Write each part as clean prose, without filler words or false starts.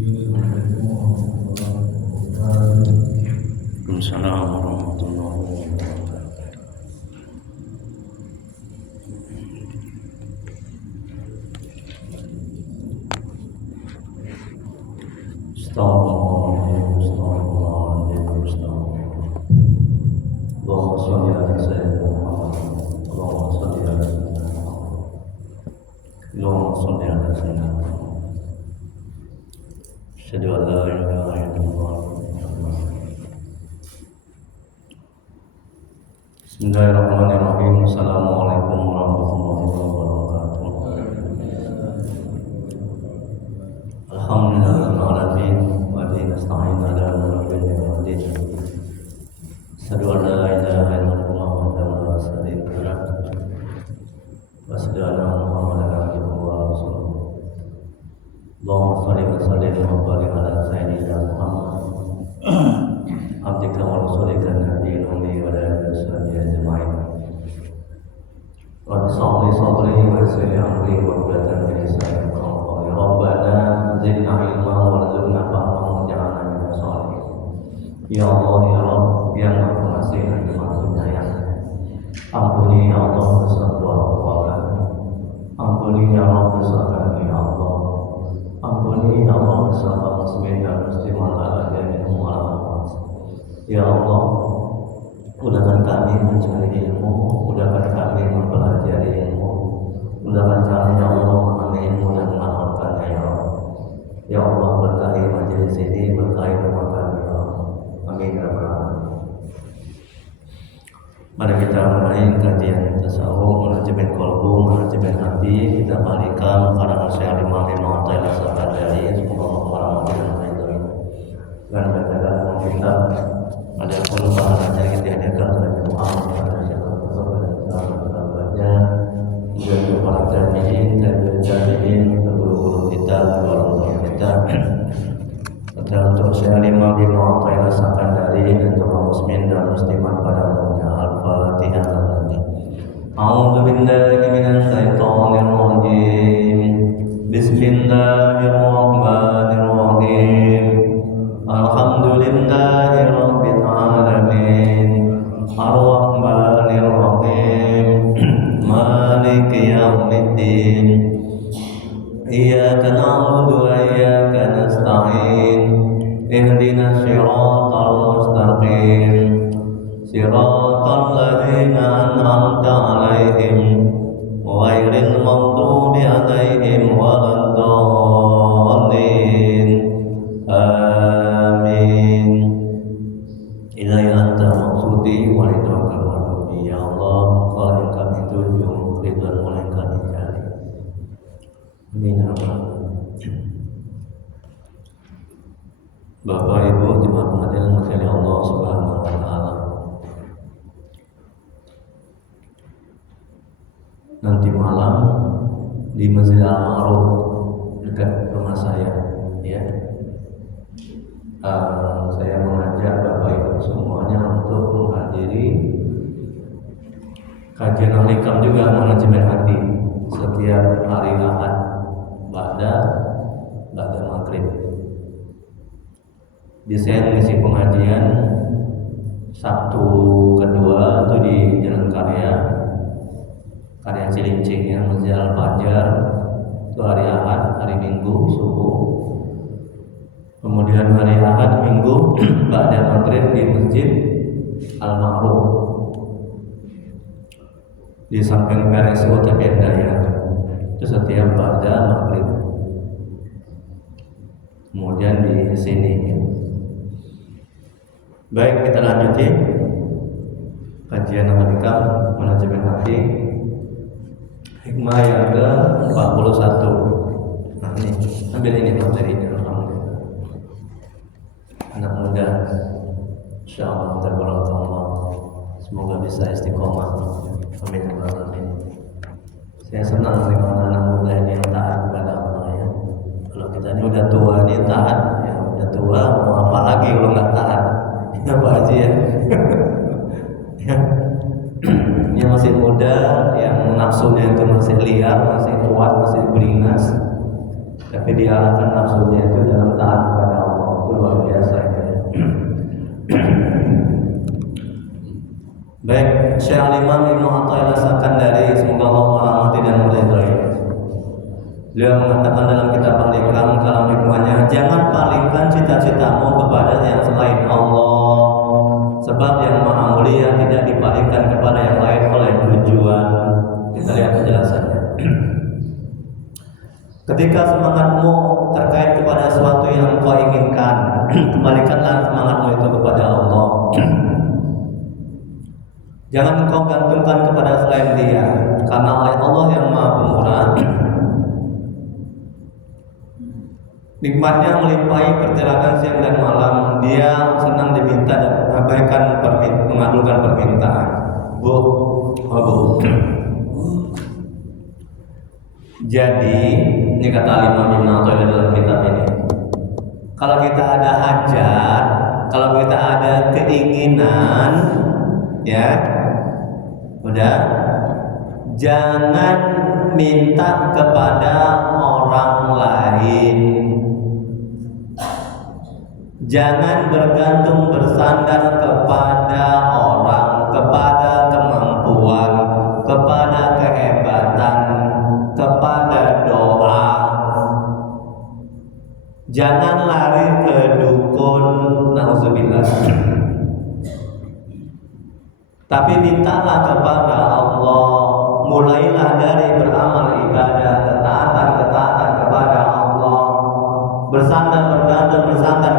Waalaikumsalam warahmatullahi wabarakatuh. Astagfirullahaladzim, astagfirullahaladzim, astagfirullah. Allahumma sholli ala sayyidina Muhammad. Allahumma sholli ala sayyidina Muhammad. Allahumma sholli ala sayyidina Muhammad. Asyhadu an la ilaha illallah. Bismillahirrahmanirrahim. Assalamualaikum warahmatullahi wabarakatuh. Alhamdulillahirabbil alamin wa bihi nasta'in ala umuri din. Asyhadu an la ilaha illallah wahdahu la syarika lah. Wa asyhadu anna Muhammadan abduhu wa rasuluh. Allahumma shalli wa sallim wa barik ala sayyidina Muhammad abdika wa rasulika nabiyil ummi wa ala alihi washabbihi ajma'in. Wa sholli sabri wa yassir amri wa qaddan min lisani yafqahu qawli. Rabbana zidna ilma warzuqna fahma waj'alna minas sholihin. Ya Allah ya Rabb yang Maha Pengasih lagi Maha Penyayang, ampuni ya Allah dosa dosa kami. Ampuni ya Allah dosa kami ya Allah. Ampuni ya Allah dosa muslimin dan muslimat al-ahya'i minhum wal amwat. Ya Allah, mudahkan kami mencari ilmu, mudahkan kami mempelajari ilmu, mudahkan kami ya Allah memahami ilmu dan mengamalkannya ya Allah. Ya Allah, berkahi majelis ini, berkahi rumah kami ya Allah. Amin ya rabbal alamin. Mari kita mulai kajian tasawuf, manajemen qalbu, manajemen hati. Kita balikan karena saya Imam Ta'ala Sakandari. Semoga warahmatullahi wabarakatuh. Dan bacaan kita ada pun bahannya kita hadirkan oleh Muhammad pada sahabat-sahabatnya, juga para tabi'in, guru-guru kita, guru-guru kita. Dan untuk saya Imam Ta'ala Sakandari dan untuk muslimin dan muslimat pada umumnya. Al-Fatihah. A'udzu billahi minasy syaithanir rajim. Bismillahirrahmanirrahim. Alhamdulillahi rabbil alamin. Ar-Rahmanir Rahim. Maliki yaumiddin. Iyyaka na'budu wa iyyaka nasta'in. Ihdinas siratal mustaqim. Siratal ladzina an'amta 'alaihim ghairil maghdubi 'alaihim waladdallin. Amin. Ilahi anta maqsudi wa ridwaka maghdubi. Ya Allah, Engkau yang kami tuju, ridwan yang kami cari. Amin ya rabbal alamin. Bapak Ibu jemaah pengajian masya Allah Subhanahu wa taala. Nanti malam di Masjid Al-Ma'ruf dekat rumah saya, ya. Saya mengajak Bapak Ibu semuanya untuk menghadiri kajian al-hikam juga manajemen hati setiap hari Ahad ba'da maghrib. Di saya mengisi pengajian Sabtu kedua itu di Jalan Karya Cilincing ya, Masjid Al-Fajar. Itu hari Ahad, hari Minggu subuh. Kemudian hari Ahad Minggu ba'da maghrib di Masjid Al-Ma'ruf di samping PRSU Tependa ya. Itu setiap ba'da maghrib. Kemudian di sini ya. Baik, kita lanjuti kajian al-hikam manajemen hati. Hikmah yang ke-41. Nah ini, ambil ini materinya. Alhamdulillah. Anak muda, insyaallah tabarakallah. Semoga bisa istiqomah. Amin ya rabbal alamin. Saya senang dengan anak muda ini yang taat kepada Allah ya. Kalau kita ini udah tua nih taat, ya udah tua mau apa lagi kalau nggak taat? Ya Pak Haji ya. Yang masih muda, yang nafsunya itu masih liar, masih kuat, masih beringas, tapi diarahkan nafsunya itu dalam taat Syekh Al-Imam Ibnu Athaillah Sakandari, semoga Allah merahmati dan meridhai. Beliau mengatakan dalam kitab Al-Ikram kalam hikmahnya, jangan palingkan cita-citamu kepada yang selain Allah, sebab yang maha mulia tidak dipalingkan kepada yang lain oleh tujuan. Kita lihat penjelasannya. Ketika semangatmu terkait kepada sesuatu yang kau inginkan, kembalikanlah semangatmu itu kepada Allah. Jangan kau gantungkan kepada selain Dia, karena Allah yang Maha Pemurah. Nikmatnya melimpahi perjalanan siang dan malam. Dia senang diminta dan mengabulkan permintaan. Bu. Jadi, ini kata Imam Ibnu Athaillah dalam kitab ini. Kalau kita ada hajat, kalau kita ada keinginan, ya, udah, jangan minta kepada orang lain. Jangan bergantung bersandar kepada orang, kepada kemampuan, kepada kehebatan, kepada doa. Jangan lari ke dukun, nauzubillah. Tapi mintalah kepada Allah. Mulailah dari beramal ibadah, ketaatan kepada Allah. Bersandar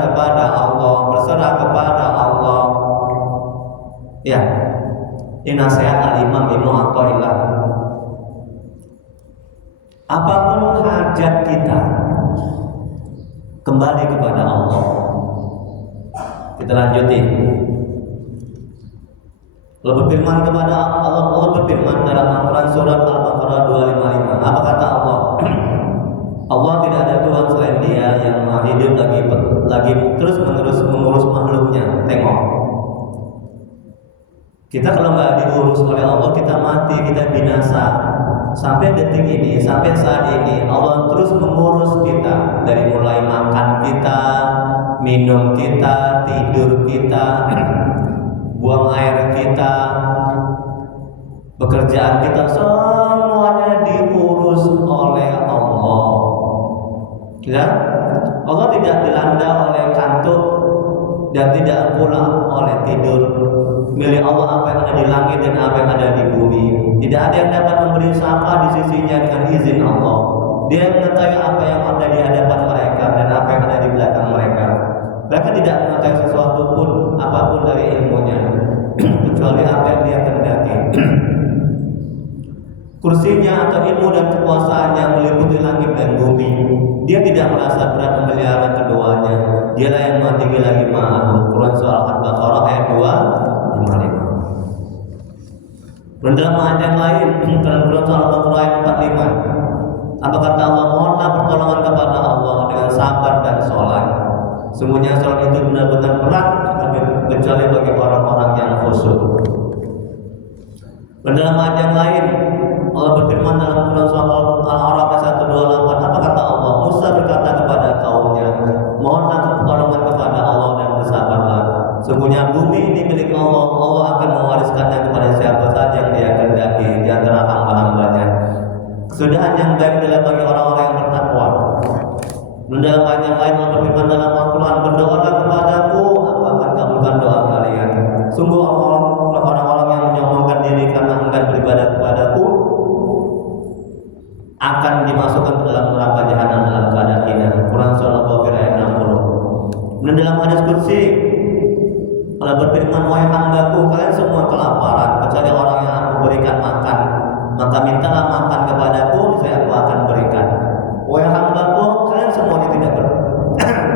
kepada Allah, berserah kepada Allah. Ya, ini nasihat Al-Imam Ibnu Athaillah. Apapun hajat kita, kembali kepada Allah. Kita lanjutin. Allah berfirman kepada Allah berfirman dalam Al-Quran surat Al-Baqarah 255. Apa kata Allah? Allah tidak ada Tuhan selain Dia yang maha hidup lagi terus-menerus mengurus makhluknya. Tengok, kita kalau nggak diurus oleh Allah, kita mati, kita binasa. Sampai detik ini, sampai saat ini, Allah terus mengurus kita. Dari mulai makan kita, minum kita, tidur kita, buang air kita, pekerjaan kita, semuanya diurus oleh Allah. Ya, Allah tidak dilanda oleh kantuk dan tidak pula oleh tidur. Milik Allah apa yang ada di langit dan apa yang ada di bumi. Tidak ada yang dapat memberi syafaat di sisinya dengan izin Allah. Dia mengetahui apa yang ada di hadapan mereka dan apa yang ada di belakang mereka. Mereka tidak mengetahui sesuatu pun, apapun dari ilmunya, kecuali apa yang Dia kehendaki. Kursinya atau ilmu dan kekuasaannya meliputi langit dan bumi. Dia tidak merasa berat memelihara keduanya. Dialah yang Maha Tinggi lagi Maha Agung. Quran surah Al-Baqarah ayat 255. Dan dalam ayat yang lain, dalam Quran surah Al-Baqarah ayat 45, apa kata Allah? Mohonlah pertolongan kepada Allah dengan sabar dan sholat. Semuanya sholat itu benar-benar berat, kecuali bagi orang-orang yang khusyuk. Dan dalam ayat yang lain, Allah berfirman dalam Quran surah Al-A'raf ayat 128. Apa kata Allah? Musa berkata kepada kaumnya, mohonlah pertolongan kepada Allah dan bersabarlah. Sesungguhnya bumi ini milik Allah. Allah akan mewariskannya kepada siapa saja yang Dia kehendaki di antara hamba-hambanya. Kesudahan yang baik adalah bagi orang-orang yang bertakwa. Dan dalam ayat yang lain, Allah berfirman dalam Al-Quran, berdoalah kepadaku, aku akan kabulkan doa kalian. Sungguh orang-orang yang menyombongkan diri karena enggan beribadah kepadaku akan dimasukkan ke dalam neraka jahanam dalam keadaan hina. Quran surah Al-Ghafir ayat 60. Dan dalam hadis qudsi Allah berfirman, wahai hambaku, kalian semua kelaparan kecuali orang yang aku berikan makan, maka mintalah makan kepadaku, saya aku akan berikan. Wahai hambaku, kalian semuanya tidak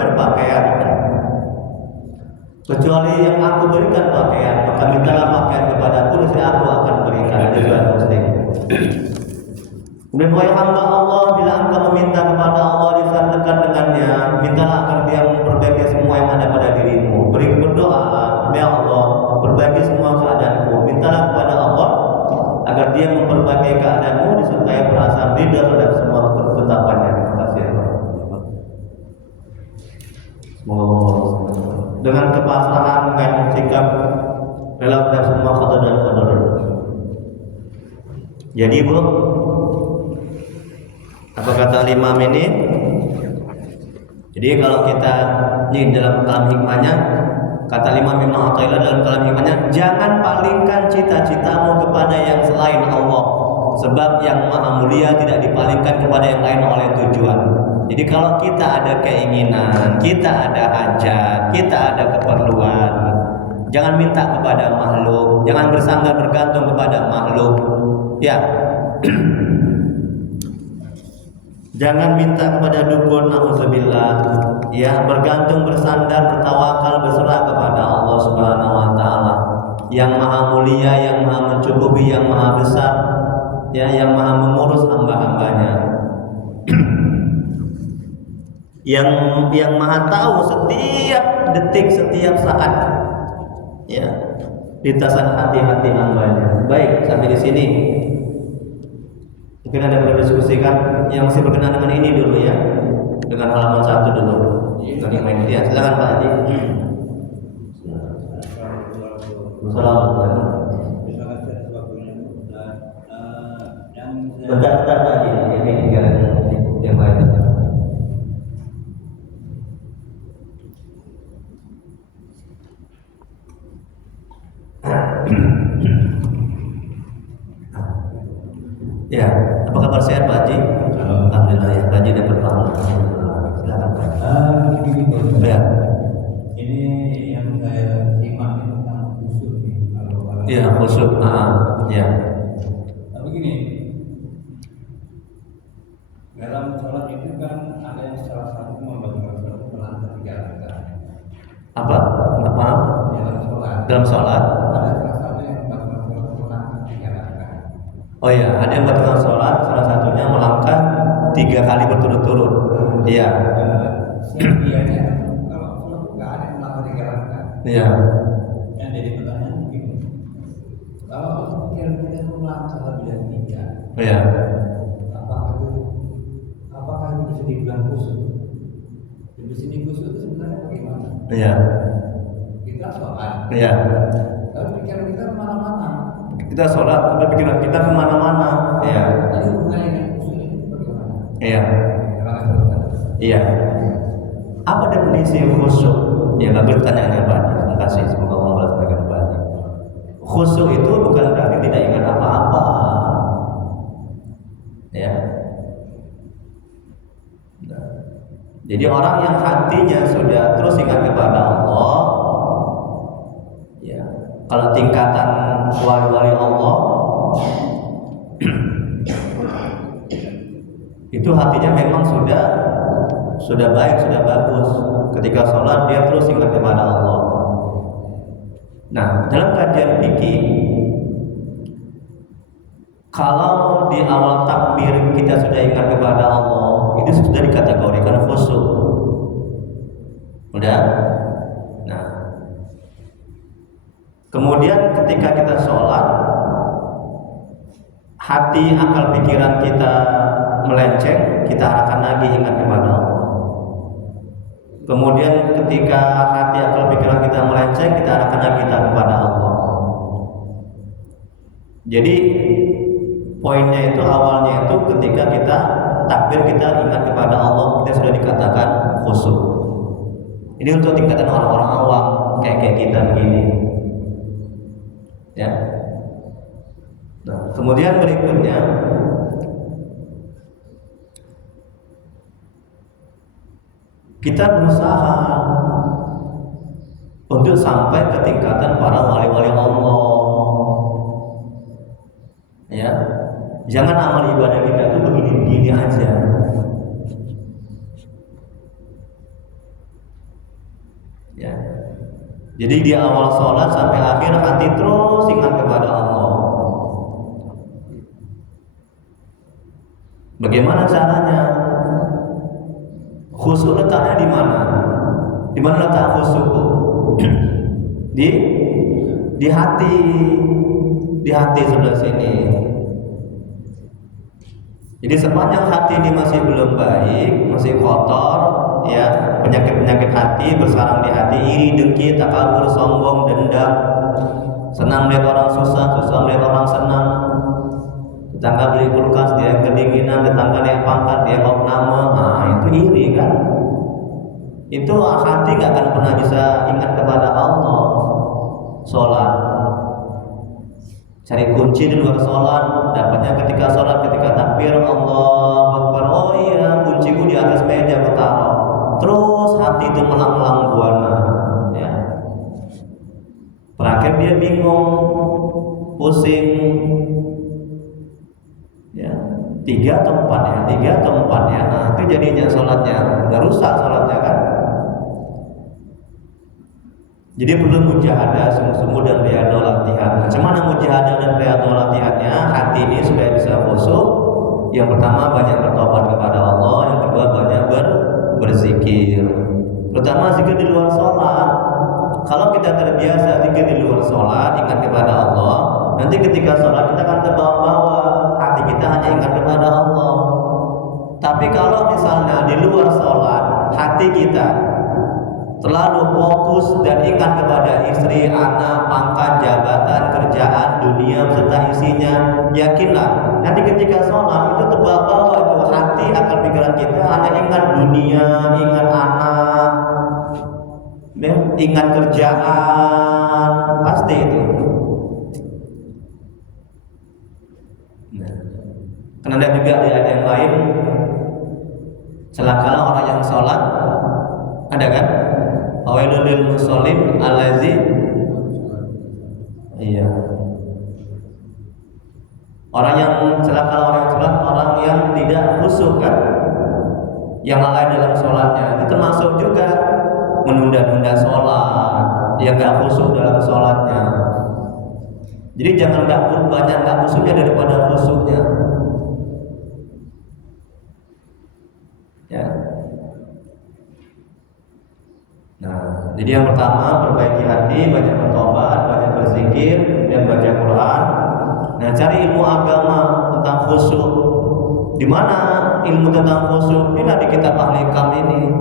berpakaian kecuali yang aku berikan pakaian, maka mintalah pakaian kepadaku, saya aku akan berikan. Hadis riwayat Muslim. Kemudian wahai hamba Allah, bila engkau meminta kepada Allah di saat dekat dengannya, mintalah agar Dia memperbaiki semua yang ada pada dirimu. Berdoalah, ya Allah, perbaiki semua keadaanku. Mintalah kepada Allah agar Dia memperbaiki keadaanmu disertai perasaan ridha terhadap semua ketetapannya. Terima kasih Allah. Semoga dengan kepasrahan dan sikap rela terhadap semua qada dan qadar. Jadi Bu, apa kata Imam ini? Jadi kalau kita ini dalam kalam hikmahnya, kata Imam Ibnu Athaillah dalam kalam hikmahnya, jangan palingkan cita-citamu kepada yang selain Allah, sebab yang maha mulia tidak dipalingkan kepada yang lain oleh tujuan. Jadi kalau kita ada keinginan, kita ada hajat, kita ada keperluan, jangan minta kepada makhluk, jangan bersandar bergantung kepada makhluk. Ya. Jangan minta kepada dukun, na'udzubillah. Ya, bergantung, bersandar, bertawakal, berserah kepada Allah Subhanahu wa taala. Yang maha mulia, yang maha mencukupi, yang maha besar, ya, yang maha mengurus hamba-hambanya. yang maha tahu setiap detik, setiap saat, ya, lintasan hati-hati hambanya. Baik, sampai di sini. Mungkin ada yang berdiskusikan yang masih berkenaan dengan ini dulu ya, dengan halaman 1 dulu. Dengan yang lain ya, silakan Pak Haji. Assalamualaikum. Bentar Pak Haji, ini tinggal yang lain. Ya, apa kabar sehat Pak Haji? Alhamdulillah ya, Pak Haji dapat pahala. Silakan Pak. Ya. Ini yang saya simak tentang khusyuk nih. Iya, khusyuk. Ya. Tapi gini, dalam sholat itu kan ada yang salah satu membagikan sholat melangkah 3 rakaat. Apa? Maaf. Dalam sholat. Ada salah satu yang membagikan sholat melangkah 3 rakaat. Oh iya, ada yang bertengah sholat, salah satunya melangkah 3 kali berturut-turut. Iya. Sekiannya kalau sholat nggak ada yang melangkah 3 rakaat. Iya. Yang jadi pertanyaan begini, kalau kira-kira melangkah lebih dari 3, Iya. apakah itu bisa dibilang khusyuk? Di sini khusyuk itu sebenarnya bagaimana? Iya. Kita sholat, Iya. tapi pikiran kita kemana-mana. Kita sholat, tapi pikiran kita kemana-mana. Iya. Jadi hubungannya dengan khusyuk itu bagaimana? Iya. Terima kasih. Iya. Apa definisi khusyuk? Ya, bagus pertanyaannya Pak. Terima kasih. Semoga Allah membalas bagian Pak. Khusyuk itu bukan berarti tidak ingat apa-apa. Ya. Nah, jadi orang yang hatinya sudah terus ingat kepada Allah, ya, kalau tingkatan wali-wali Allah itu hatinya memang sudah baik, sudah bagus. Ketika sholat dia terus ingat kepada Allah. Nah, dalam kajian fikih, kalau di awal takbir kita sudah ingat kepada Allah, itu sudah dikategorikan khusyuk. Udah? Nah, kemudian ketika kita sholat, hati, akal, pikiran kita melenceng, kita arahkan lagi ingat kepada Allah. Kemudian ketika hati, akal, pikiran kita melenceng, kita arahkan lagi kita kepada Allah. Jadi poinnya itu, awalnya itu ketika kita takbir kita ingat kepada Allah, kita sudah dikatakan khusyuk. Ini untuk tingkatan orang-orang awam kayak kita begini. Ya. Nah, kemudian berikutnya kita berusaha untuk sampai ke tingkatan para wali-wali Allah. Ya, jangan amal ibadah kita itu begini-begini aja. Ya, jadi di awal sholat sampai akhir hati terus ingat kepada Allah. Bagaimana caranya? Khusyuk letaknya di mana? Di mana letak khusyuk? Di hati. Di hati sebelah sini. Jadi sepanjang hati ini masih belum baik, masih kotor, ya, penyakit-penyakit hati bersarang di hati, iri, dengki, takabur, sombong, dendam, senang melihat orang susah, susah melihat orang senang, Tetangga beli kulkas dia yang kedinginan, tetangga dia yang pangkat dia yang opname, nah itu iri kan? Itu hati gak akan pernah bisa ingat kepada Allah. Sholat, cari kunci di luar sholat, dapatnya ketika sholat, ketika takbir Allah Akbar. Oh iya, kunciku di atas meja aku taruh. Terus hati itu melang-lang buana, ya. Terakhir dia bingung, pusing, ya. 3 atau 4 ya, 3 atau 4 ya. Nah, itu jadinya sholatnya, udah rusak sholatnya kan. Jadi perlu mujahadah sungguh-sungguh dan riado latihan. Macam mana mujahadah dan riado latihannya? Hati ini supaya bisa khusyuk. Yang pertama banyak bertobat kepada Allah, yang kedua banyak berzikir. Terutama zikir di luar sholat. Kalau kita terbiasa zikir di luar sholat, ingat kepada Allah, nanti ketika sholat kita akan terbawa-bawa, hati kita hanya ingat kepada Allah. Tapi kalau misalnya di luar sholat, hati kita terlalu fokus dan ingat kepada istri, anak, pangkat, jabatan, kerjaan, dunia beserta isinya, yakinlah nanti ketika sholat itu terbawa-bawa itu hati akan pikiran kita hanya ingat dunia, ingat anak, ingat kerjaan, pasti itu. Karena ada juga di ayat yang lain, celakalah orang yang sholat, ada kan? Fawailul lil musallin allazi, iya. Orang yang celaka, orang yang sholat, orang yang tidak khusyuk kan, yang lalai dalam sholatnya. Itu termasuk juga menunda-nunda sholat, yang nggak khusyuk dalam sholatnya. Jadi jangan banyak nggak khusyuknya daripada khusyuknya. Ya. Nah, jadi yang pertama perbaiki hati, banyak bertobat, banyak berzikir, kemudian baca Quran. Nah, cari ilmu agama tentang khusyuk. Di mana ilmu tentang khusyuk? Ini di kitab Ahli Kam ini.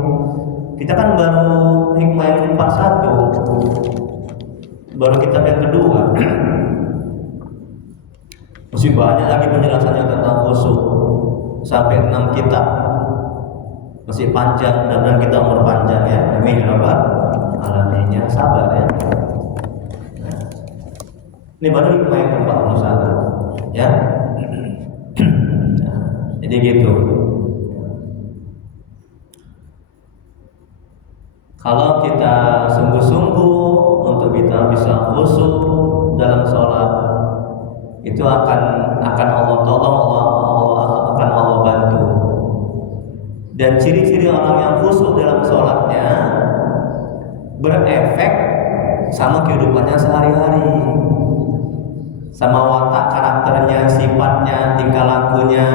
Kita kan baru hikmah yang 41, baru kitab yang kedua. Masih banyak lagi penjelasannya tentang khusyuk, sampai 6 kitab. Masih panjang, dan kita umur panjang ya. Amin ya rabbal alamin. Sabar ya. Nah, ini baru hikmah yang 41 ya. Nah, jadi gitu. Kalau kita sungguh-sungguh untuk kita bisa khusyuk dalam sholat, itu akan Allah tolong, akan Allah bantu. Dan ciri-ciri orang yang khusyuk dalam sholatnya berefek sama kehidupannya sehari-hari, sama watak karakternya, sifatnya, tingkah lakunya,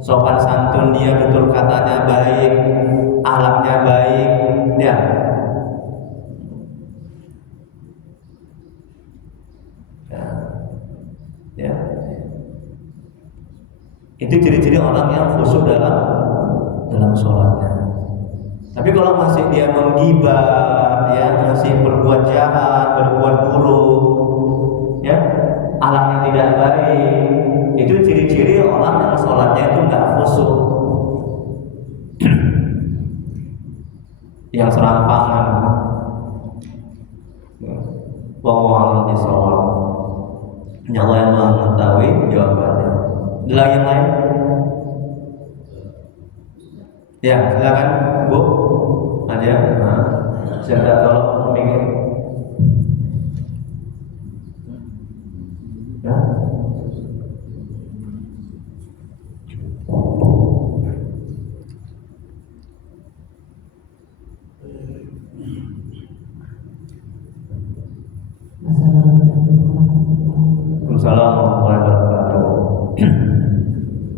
sopan santun dia, tutur katanya baik, akhlaknya baik, ya. Ya. Itu ciri-ciri orang yang khusyuk dalam sholatnya. Tapi kalau masih dia menggibah, ya, masih berbuat jahat, berbuat buruk, ya, akhlaknya tidak baik, itu ciri-ciri orang yang sholatnya itu nggak khusyuk, yang serampangan. Wallahu a'lam bishawab. Allah yang mengetahui jawabannya. Ada yang lain? Ya, silakan Bu. Ada? Nah, saya tolong memikir. Ya. Waalaikumsalam warahmatullahi wabarakatuh.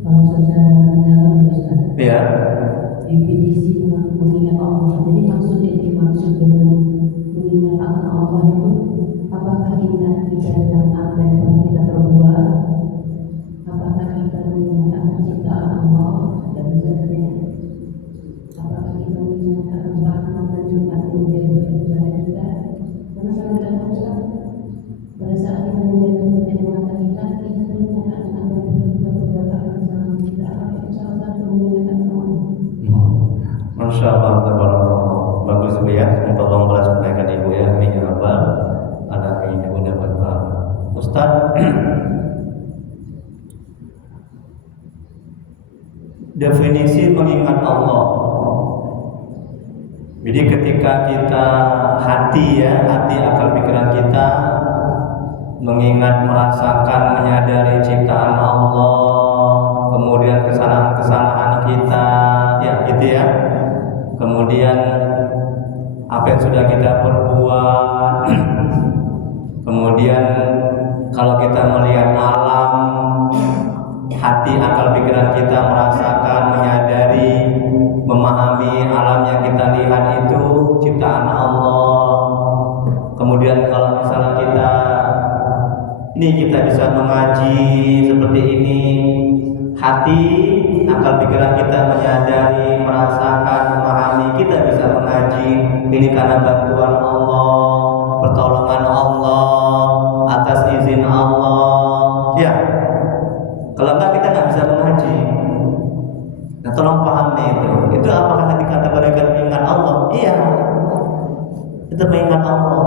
Kalau sudah dalam ya Ustaz, Ya. definisi mengingat Allah. Jadi maksud yang dimaksud dengan mengingat akan Allah itu, apakah ingat kita dengan apa yang pernah kita perbuat? Apakah kita mengingat akan ciptaan Allah dan zatnya? Apakah kita mengingat akan rahmat dan nikmat yang Dia berikan kepada kita? Karena kadang-kadang Ustaz, pada saat kita menjaga mata kita mengingat akan apa yang tabarakallah. Bagus ya, tolong belas menaikan ibu ya, ini apa? Anak ini ibu dapat Ustaz. Definisi mengingat Allah. Jadi ketika kita hati akal pikiran kita mengingat, merasakan, menyadari ciptaan Allah, kemudian kesalahan-kesalahan kita, ya gitu ya. Kemudian apa yang sudah kita perbuat. Kemudian kalau kita melihat alam, hati akal pikiran kita merasakan, menyadari, memahami alam yang kita lihat itu ciptaan Allah. Kemudian kalau misalnya kita bisa mengaji seperti ini, hati akal pikiran kita menyadari, merasakan, memahami, kita bisa mengaji ini karena bantuan Allah, pertolongan Allah, atas izin Allah ya. Kalau enggak kita nggak bisa mengaji. Nah tolong pahami itu apakah dikategorikan mengingat Allah? Iya, itu mengingat Allah.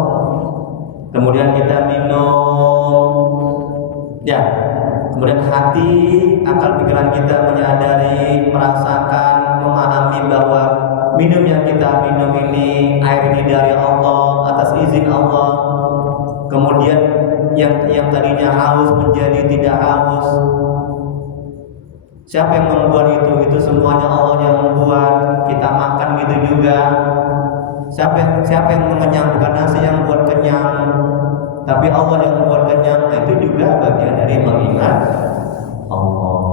Kemudian kita minum ya, kemudian hati akal pikiran kita menyadari, merasakan, memahami bahwa minum yang kita minum ini, air ini dari Allah, atas izin Allah. Kemudian yang tadinya haus menjadi tidak haus. Siapa yang membuat itu? Itu semuanya Allah yang membuat. Kita makan gitu juga. Siapa yang mengenyang? Bukan nasi yang membuat kenyang, tapi Allah yang membuat kenyang. Nah, itu juga bagian dari mengingat Allah.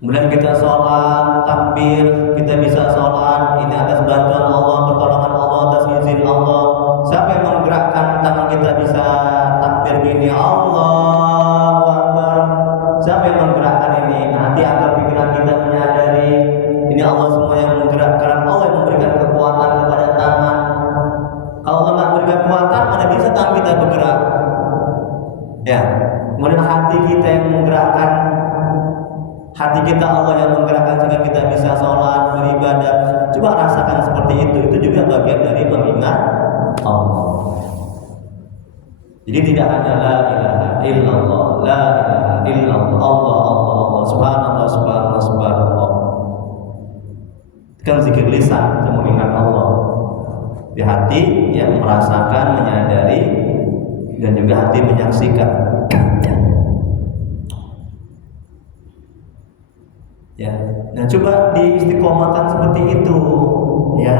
Kemudian kita sholat, takbir, kita bisa sholat ini atas bantuan Allah, pertolongan Allah, atas izin Allah. Siapa yang menggerakkan tangan kita bisa takbir gini? Allahu Akbar. Siapa yang menggerakkan ini? Hati akal pikiran kita menyadari ini Allah semua yang menggerakkan. Allah yang memberikan kekuatan kepada tangan. Kalau Allah nggak berikan kekuatan, mana bisa tangan kita bergerak? Ya. Kemudian hati kita yang menggerakkan. Hati kita Allah yang menggerakkan sehingga kita bisa sholat, beribadah. Coba rasakan seperti itu. Itu juga bagian dari mengingat Allah. Jadi tidak hanya la ilaha illallah, la ilaha illallah, Allah, subhanallah, subhanallah, subhanallah. Kan zikir lisan, itu mengingat Allah. Di hati yang merasakan, menyadari, dan juga hati menyaksikan. Ya, nah coba diistiqomahkan seperti itu, ya,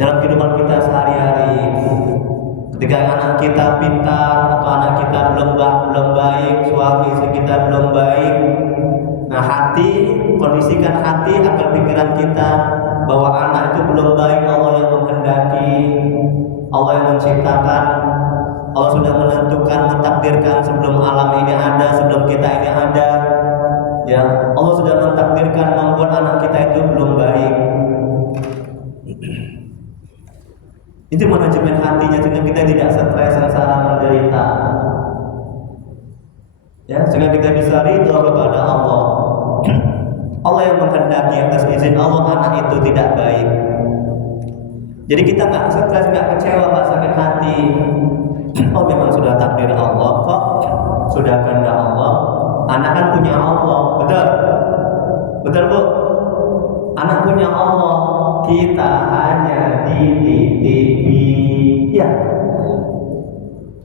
dalam kehidupan kita sehari-hari. Ketika anak kita pintar atau anak kita belum baik, suami istri kita belum baik, nah hati, kondisikan hati akal pikiran kita bahwa anak itu belum baik. Allah yang menghendaki, Allah yang menciptakan, Allah sudah menentukan, mentakdirkan sebelum alam ini ada, sebelum kita ini ada. Ya, Allah sudah mentakdirkan membuat anak kita itu belum baik. Itu manajemen hatinya sehingga kita tidak stres, sengsara, menderita. Ya, sehingga kita bisa ridho kepada Allah. Allah yang menghendaki atas izin Allah anak itu tidak baik. Jadi kita nggak stres, nggak kecewa, nggak sakit hati. Oh memang sudah takdir Allah kok, sudah kehendak Allah. Anak kan punya Allah, betul? Betul Bu? Anak punya Allah, kita hanya dititipi, ya.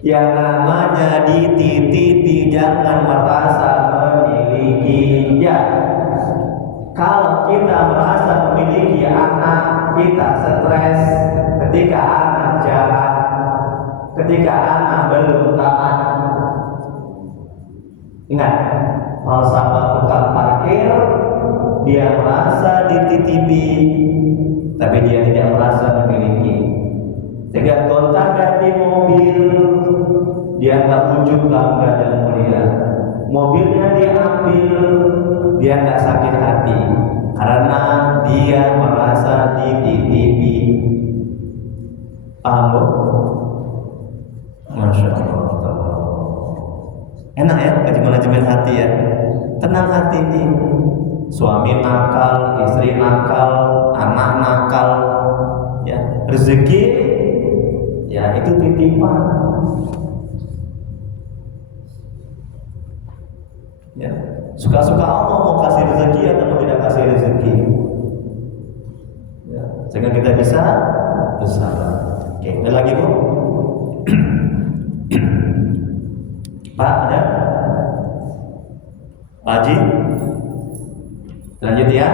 Yang namanya dititipi jangan merasa memiliki, ya. Kalau kita merasa memiliki anak, kita stres ketika anak jahat, ketika anak belum taat. Ingat, falsafah tukang parkir, dia merasa dititipi, tapi dia tidak merasa memiliki. Sehingga gonta-ganti mobil, dia nggak ujub, bangga dan mulia. Mobilnya diambil, dia nggak sakit hati karena dia merasa dititipi. Paham Bu? Masya Allah. Enak ya kaji manajemen hati ya. Tenang hati ini. suami nakal, istri nakal, anak nakal, ya rezeki ya itu titipan. Ya, suka-suka Allah mau kasih rezeki atau tidak kasih rezeki. Ya, sehingga kita bisa bersabar. Oke, ada lagi Bu? Pak ada? Pak Haji? Lanjut ya.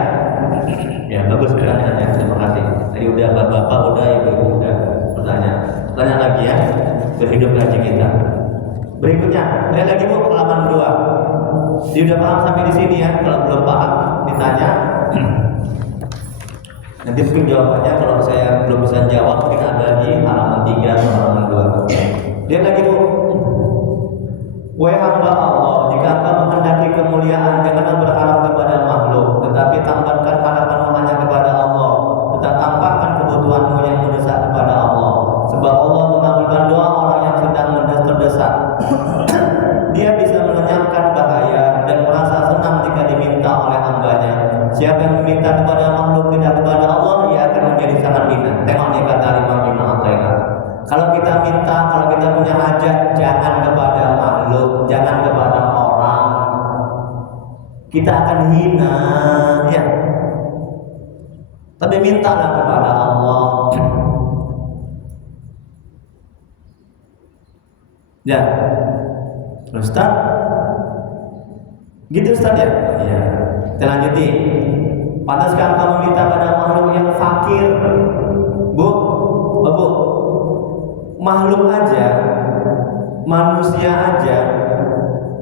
Ya bagus pertanyaannya, terima kasih. Tadi udah bapak-bapak, udah ibu-ibu udah bertanya. Tanya lagi ya, berhidup haji kita. Berikutnya, lihat lagi Bu halaman 2. Dia udah paham sampai di sini ya. Kalau belum paham, ditanya. Nanti mungkin jawabannya kalau saya belum bisa jawab, mungkin ada di halaman 3 atau halaman 2. Lihat lagi Bu. Wahai hamba Allah, jika engkau menghendaki kemuliaan, janganlah berharap kepada makhluk, tetapi tambahkan harapanmu hanya kepada Allah. Tetap tampakkan kebutuhanmu yang mendesak kepada Allah. Sebab Allah mengabulkan doa orang yang sedang terdesak. Dia bisa mengenyangkan bahaya dan merasa senang jika diminta oleh hambanya. Siapa yang meminta kepada makhluk tidak kepada Allah, ia akan menjadi sangat hina. Tengok nih kata Imam Ibn Athaillah. Kalau kita minta, kalau kita punya hajat, jangan kepada makhluk, jangan kepada orang. Kita akan hina, ya. Tapi mintalah kepada Allah. Ya, Ustaz, gitu Ustaz ya? Iya. Kita lanjuti. Pantaskah kamu minta pada makhluk yang fakir? Bu, Bu, makhluk aja, manusia aja,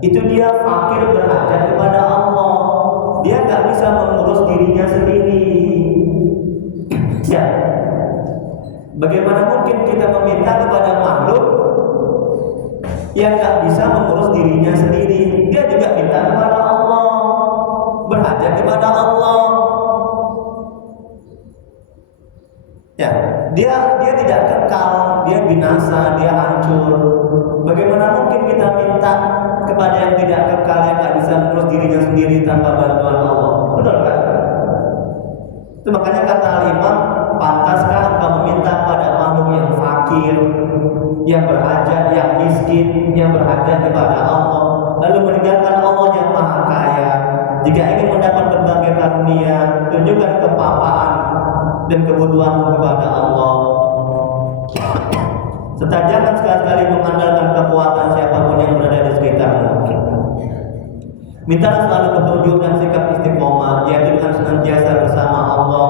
itu dia fakir berhajat kepada Allah. Dia nggak bisa mengurus dirinya sendiri. Ya, bagaimana mungkin kita meminta kepada makhluk yang nggak bisa mengurus dirinya sendiri? Dia juga minta kepada Allah, berhajat kepada Allah. Ya, dia tidak kekal, dia binasa, dia hancur. Bagaimana mungkin kita minta kepada yang tidak kekal, yang nggak bisa mengurus dirinya sendiri tanpa bantuan Allah? Betul kan? Itu makanya kata Al-Imam, pantaskah engkau meminta pada makhluk yang fakir, yang berhajat, yang miskin, yang berhajat kepada Allah, lalu meninggalkan Allah yang maha kaya? Jika ingin mendapat berbagai karunia, tunjukkan kepapaan dan kebutuhanmu kepada Allah. Serta jangan sekali-kali mengandalkan kekuatan siapapun yang berada di sekitarmu. Mintalah selalu petunjuk dan sikap istiqomah, yaitu dengan senantiasa bersama Allah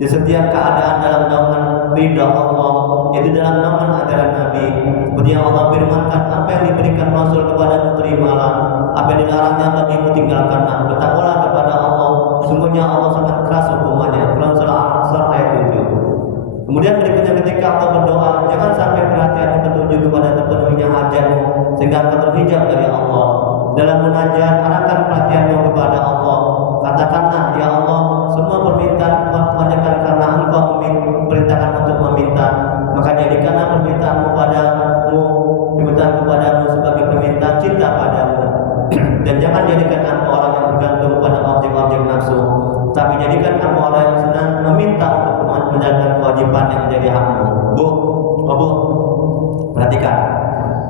di setiap keadaan dalam naungan ridha Allah, yaitu dalam naungan ajaran Nabi. Seperti yang Allah firmankan, apa yang diberikan Rasul kepadamu terimalah, apa yang dilarangnya bagimu tinggalkanlah. Bertakwalah kepada Allah, sesungguhnya Allah sangat keras hukumannya. Quran surah ayat 7. Kemudian berikutnya ketika engkau berdoa, jangan sampai perhatianmu tertuju kepada terpenuhinya hajatmu sehingga engkau terhijab dari Allah. Dalam munajat, arahkan perhatianmu kepada Allah. Katakanlah, ya Allah, semua permintaan kebanyakan karena engkau memerintahkan untuk meminta. Maka jadikanlah permintaanmu padamu, permintaan kepadamu sebagai permintaan cinta padamu. Dan jangan jadikan aku orang yang bergantung pada objek-objek nafsu, tapi jadikan aku orang yang senang meminta untuk menjalankan kewajiban yang menjadi hakmu. Bu, perhatikan.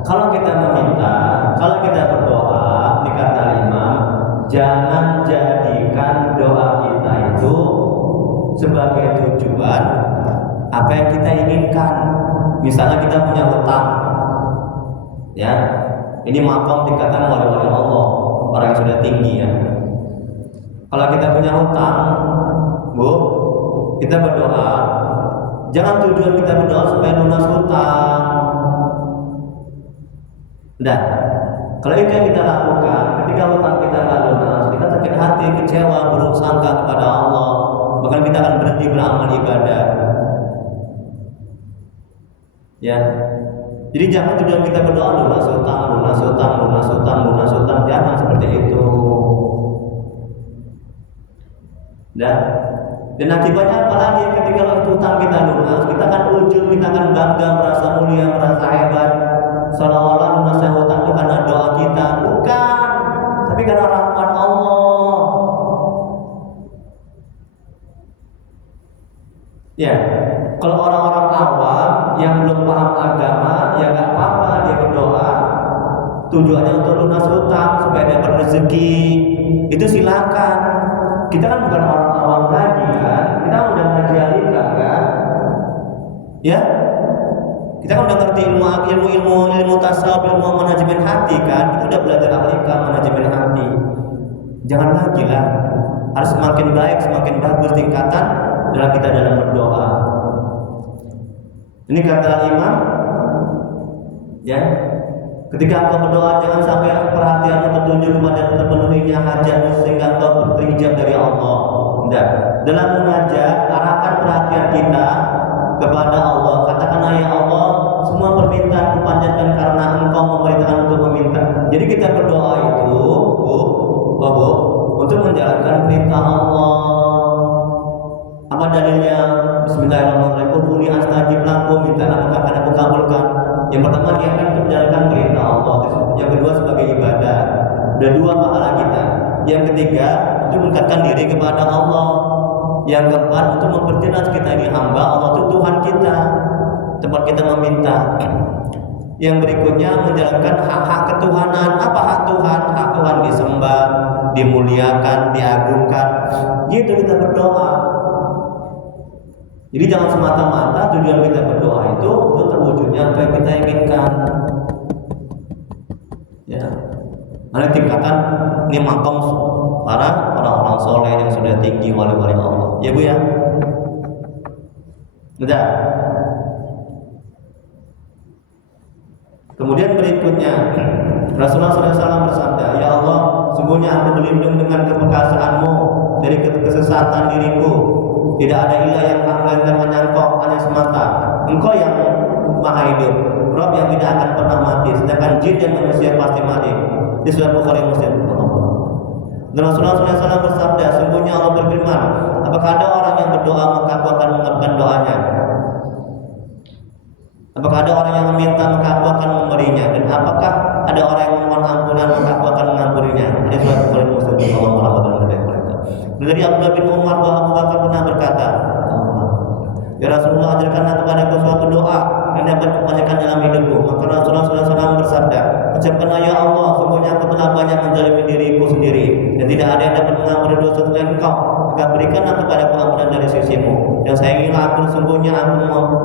Kalau kita meminta, kalau kita berdoa, dikata Imam, jangan jadikan doa kita itu sebagai tujuan apa yang kita inginkan. Misalnya kita punya hutang, ya, ini makam tingkatan wali-wali Allah, orang yang sudah tinggi ya. Kalau kita punya hutang, Bu, kita berdoa, jangan tujuan kita berdoa supaya lunas hutang. Nah, kalau itu yang kita lakukan, ketika hutang kita nggak lunas, kita sakit hati, kecewa, buruk sangka kepada Allah, bahkan kita akan berhenti beramal ibadah. Ya, jadi jangan tujuan kita berdoa lunas hutang, jangan seperti itu. Dan akibatnya apa lagi? Ketika hutang kita lunas, kita akan ujub, kita akan bangga, merasa mulia, merasa hebat, seolah-olah lunasnya hutang itu karena doa kita. Bukan, tapi karena rahmat Allah. Ya, kalau orang-orang awam yang belum paham agama, ya nggak apa-apa dia berdoa. Tujuannya untuk lunas hutang supaya dapat rezeki, itu silakan. Kita kan bukan orang awam lagi kan, kita udah ngaji alika kan, ya. Kita kan udah ngerti ilmu tasawuf, ilmu manajemen hati kan, kita udah belajar alika manajemen hati. Jangan lagi lah, harus semakin baik, semakin bagus tingkatan dalam kita dalam berdoa. Ini kata Imam, ya. Ketika engkau berdoa, jangan sampai perhatianmu tertuju kepada terpenuhinya hajatmu sehingga engkau terhijab dari Allah. Tidak. Dalam munajat, arahkan perhatian kita kepada Allah. Katakanlah, ya Allah, semua permintaan kupanjatkan karena engkau memerintahkan untuk meminta. Jadi kita berdoa itu, Bu, untuk menjalankan perintah Allah. Apa dalilnya? Bismillahirrahmanirrahim. Qul astajib lakum, mintalah maka akan aku kabulkan. Yang pertama dia akan menjalankan perintah Allah. Yang kedua sebagai ibadah. Ada dua pahala kita. Yang ketiga untuk mendekatkan diri kepada Allah. Yang keempat untuk memperjelas kita ini hamba Allah itu Tuhan kita, tempat kita meminta. Yang berikutnya menjalankan hak-hak ketuhanan. Apa hak Tuhan? Hak Tuhan disembah, dimuliakan, diagungkan. Gitu kita berdoa. Jadi jangan semata-mata tujuan kita berdoa itu untuk terwujudnya apa yang kita inginkan. Ya, nanti tingkatan ini makom para orang-orang soleh yang sudah tinggi wali-wali Allah. Ya Bu ya. Sudah. Kemudian berikutnya Rasulullah SAW bersabda, ya Allah, sungguhnya aku berlindung dengan kepekasaanmu dari kesesatan diriku. Tidak ada ilah yang melainkan hanya Engkau, hanya semata. Engkau yang maha hidup, Rabb yang tidak akan pernah mati. Sedangkan jin dan manusia pasti mati. Di surat Bukhari Muslim. Dan Rasulullah SAW bersabda, sungguhnya Allah berfirman, apakah ada orang yang berdoa maka aku akan mengabulkan doanya? Apakah ada orang yang meminta maka aku akan memberinya? Dan apakah ada orang yang memohon ampunan maka aku akan mengampuninya? Di surat Bukhari Muslim. Dari Abdullah bin Umar bahwa Abu Bakar pernah berkata, ya Rasulullah, ajarkanlah kepadaku suatu doa yang dapat kupanjatkan dalam hidupku. Maka Rasulullah SAW bersabda, ucapkanlah, ya Allah, sungguhnya aku telah banyak menzalimi diriku sendiri dan tidak ada yang dapat mengampuni dosa selain Engkau. Maka berikanlah kepadaku ampunan dari sisimu. Dan sayangilah aku, sungguhnya aku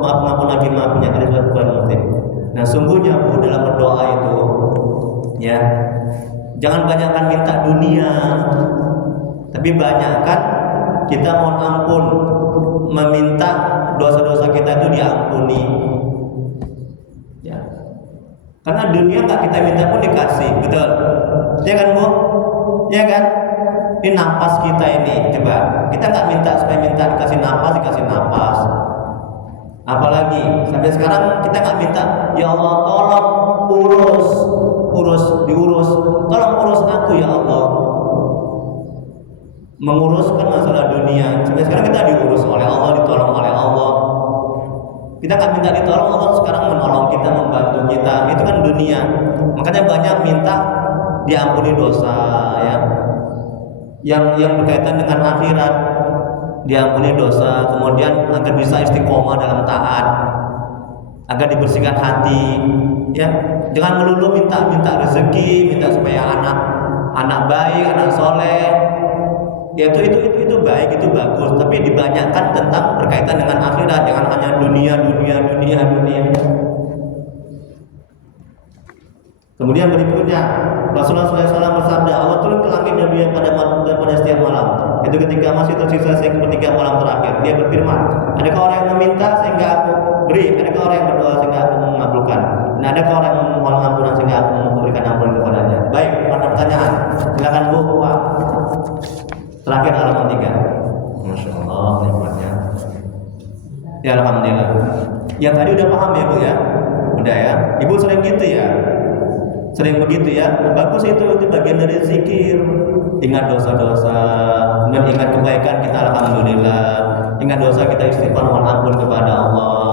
maafun lagi maafnya. Hadis riwayat Bukhari Muslim. Nah, sungguhnya Bu, dalam berdoa itu, ya, jangan banyakkan minta dunia. Tapi banyakkan kita mohon ampun, meminta dosa-dosa kita itu diampuni. Ya. Karena dunia nggak kita minta pun dikasih, betul? Ya kan Bu? Ya kan? Ini napas kita ini, coba kita nggak minta supaya minta dikasih napas. Apalagi sampai sekarang kita nggak minta, ya Allah tolong diurus, tolong urus aku ya Allah. Menguruskan masalah dunia. Sampai sekarang kita diurus oleh Allah, ditolong oleh Allah. Kita nggak minta ditolong, Allah sekarang menolong kita, membantu kita. Itu kan dunia. Makanya banyak minta diampuni dosa, ya. Yang berkaitan dengan akhirat, diampuni dosa. Kemudian agar bisa istiqomah dalam taat, agar dibersihkan hati, ya. Jangan melulu minta rezeki, minta supaya anak baik, anak soleh. Ya itu baik, itu bagus, tapi dibanyakkan tentang berkaitan dengan akhirat, jangan hanya dunia. Kemudian berikutnya Rasulullah SAW bersabda, Allah turun ke langit dan dunia pada setiap malam. Itu ketika masih tersisa sepertiga malam terakhir. Dia berfirman, adakah orang yang meminta sehingga aku beri? Adakah orang yang berdoa sehingga aku mengabulkan? Dan adakah orang yang memohon ampunan sehingga aku memberikan ampunan kepadanya? Baik, ada pertanyaan. Silakan Bu, Pak. Terakhir halaman 3. Masya Allah, nikmatnya. Ya alhamdulillah. Yang tadi udah paham ya Bu ya? Udah ya. Ibu sering gitu ya? Sering begitu ya? Bagus itu bagian dari zikir. Ingat dosa-dosa, dan ingat kebaikan kita, alhamdulillah. Ingat dosa kita, istighfar, mohon ampun kepada Allah.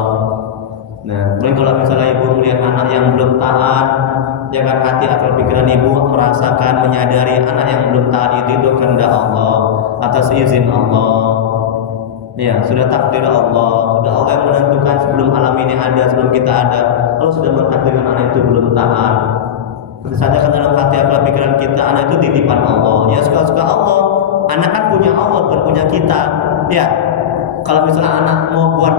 Nah, kemudian kalau misalnya ibu melihat anak yang belum taat, jangan hati atau pikiran ibu merasakan, menyadari anak yang belum taat itu kehendak Allah, atas izin Allah. Ya, sudah takdir Allah, sudah Allah yang menentukan sebelum alam ini ada, sebelum kita ada. Allah sudah mentakdirkan anak itu belum taat. Saja kan dalam hati akal pikiran kita anak itu titipan Allah. Ya suka-suka Allah. Anak kan punya Allah, bukan punya kita. Ya. Kalau misalnya anak mau buat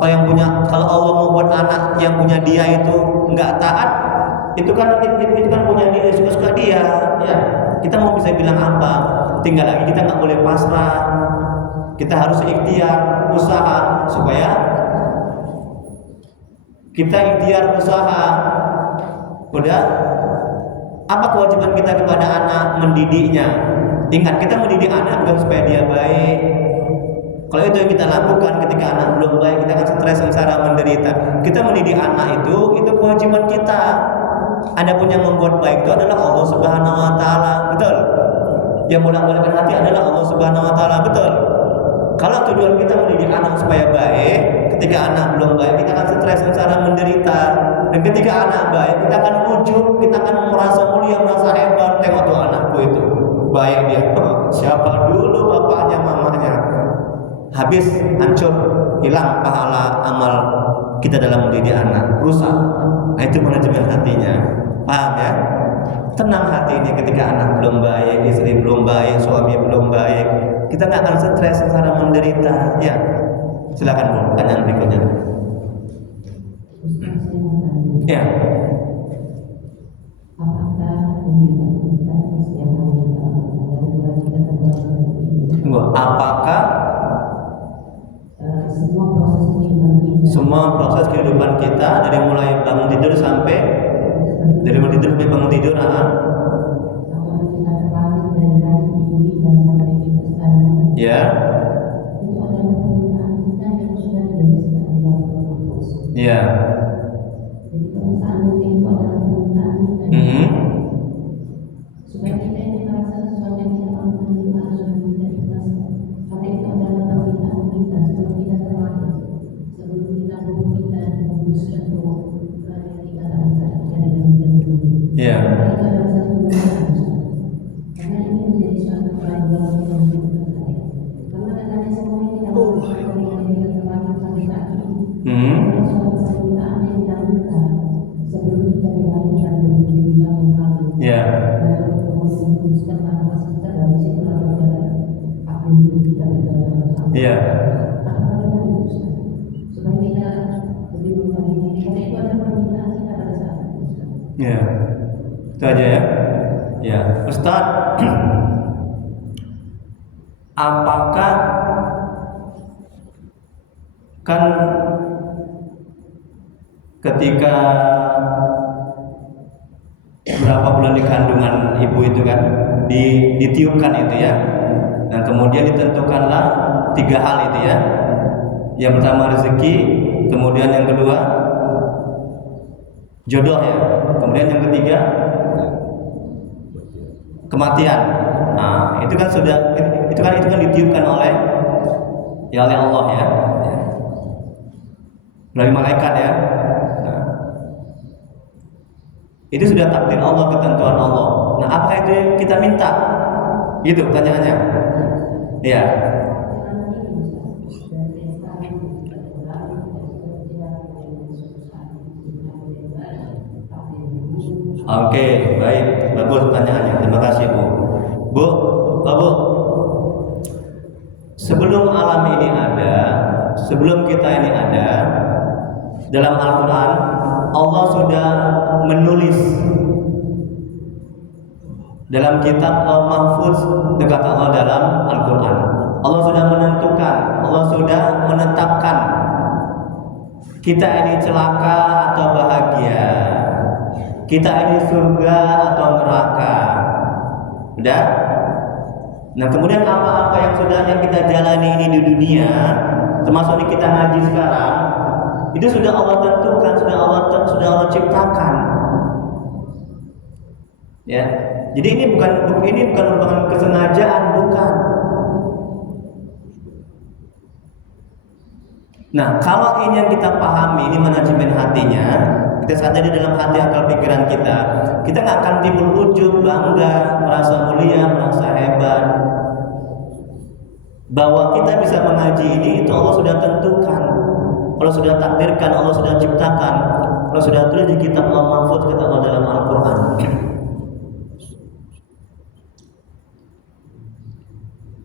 apa yang punya, kalau Allah mau buat anak yang punya dia itu nggak taat, itu kan punya dia, suka-suka dia. Ya. Kita mau bisa bilang apa? Tinggal lagi kita nggak boleh pasrah. Kita harus ikhtiar, usaha supaya kita ikhtiar usaha. Udah, apa kewajiban kita kepada anak? Mendidiknya. Ingat, kita mendidik anak bukan supaya dia baik. Kalau itu yang kita lakukan ketika anak belum baik, kita akan stres, sengsara, menderita. Kita mendidik anak itu kewajiban kita. Adapun yang membuat baik itu adalah Allah Subhanahu Wa Taala, betul? Yang bolak-balikkan hati adalah Allah Subhanahu Wa Taala, betul? Kalau tujuan kita mendidik anak supaya baik, ketika anak belum baik, kita akan stres, sengsara, menderita. Dan ketika anak baik, kita akan ujub, kita akan merasa mulia, merasa hebat. Tengok tuh anakku itu, baik dia. Siapa dulu bapaknya, mamanya? Habis, hancur, hilang pahala amal kita dalam mendidik anak, rusak. Nah, itu manajemen hatinya. Paham ya? Tenang hati ini ketika anak belum baik, istri belum baik, suami belum baik. Kita nggak akan stres, sengsara, menderita. Ya, silakan Bu, pertanyaan berikutnya. Ya. Apakah semua proses kehidupan kita dari mulai bangun tidur sampai bangun tidur, ya, ya, supaya kita ini merasa sesuatu yang kita lakukan itu harus kita ikhlaskan. Karena itu adalah permintaan kita sebelum kita terlahir, sebelum kita kita memutuskan untuk kita dari ya. itu adalah satu permintaan. Karena ini menjadi suatu pelajaran yang kita tarik. Karena katanya semua yang kita lakukan yang kita terlahir sampai saat ini, adalah suatu permintaan yang kita minta sebelum kita dilahirkan dan menjadi tahun lalu. Ya. Iya. Supaya kita lebih memahami karena itu adalah permintaan kita pada saat itu. Ya. Itu aja ya. Ya, Ustaz. Apakah kan ketika berapa bulan di kandungan ibu itu kan ditiupkan itu ya, dan kemudian ditentukanlah 3 hal itu ya. Yang pertama rezeki, kemudian yang kedua jodoh ya, kemudian yang ketiga kematian. Nah, itu kan ditiupkan oleh Allah ya. Dari malaikat ya. Itu sudah takdir Allah, ketentuan Allah. Nah, apa itu kita minta? Gitu pertanyaannya. Ya. Oke, baik. Bagus pertanyaannya. Terima kasih, Bu. Bu. Sebelum alam ini ada, sebelum kita ini ada, dalam Al-Quran Allah sudah menulis dalam kitab Al-Mahfuz dekat Allah dalam Al-Quran. Allah sudah menentukan, Allah sudah menetapkan kita ini celaka atau bahagia, kita ini surga atau neraka. Udah? Nah, kemudian apa-apa yang kita jalani ini di dunia, termasuk di kita ngaji sekarang, itu sudah Allah tentukan, sudah Allah ciptakan. Ya. Jadi ini bukan merupakan kesengajaan, bukan. Nah, kalau ini yang kita pahami, ini manajemen hatinya, kita sadari dalam hati akal pikiran kita nggak akan timbul ujub, bangga, merasa mulia, merasa hebat. Bahwa kita bisa mengaji ini itu Allah sudah tentukan, Allah sudah takdirkan, Allah sudah ciptakan, Allah sudah tulis di kitab Allah Mahfuz, kata Allah dalam Al-Quran.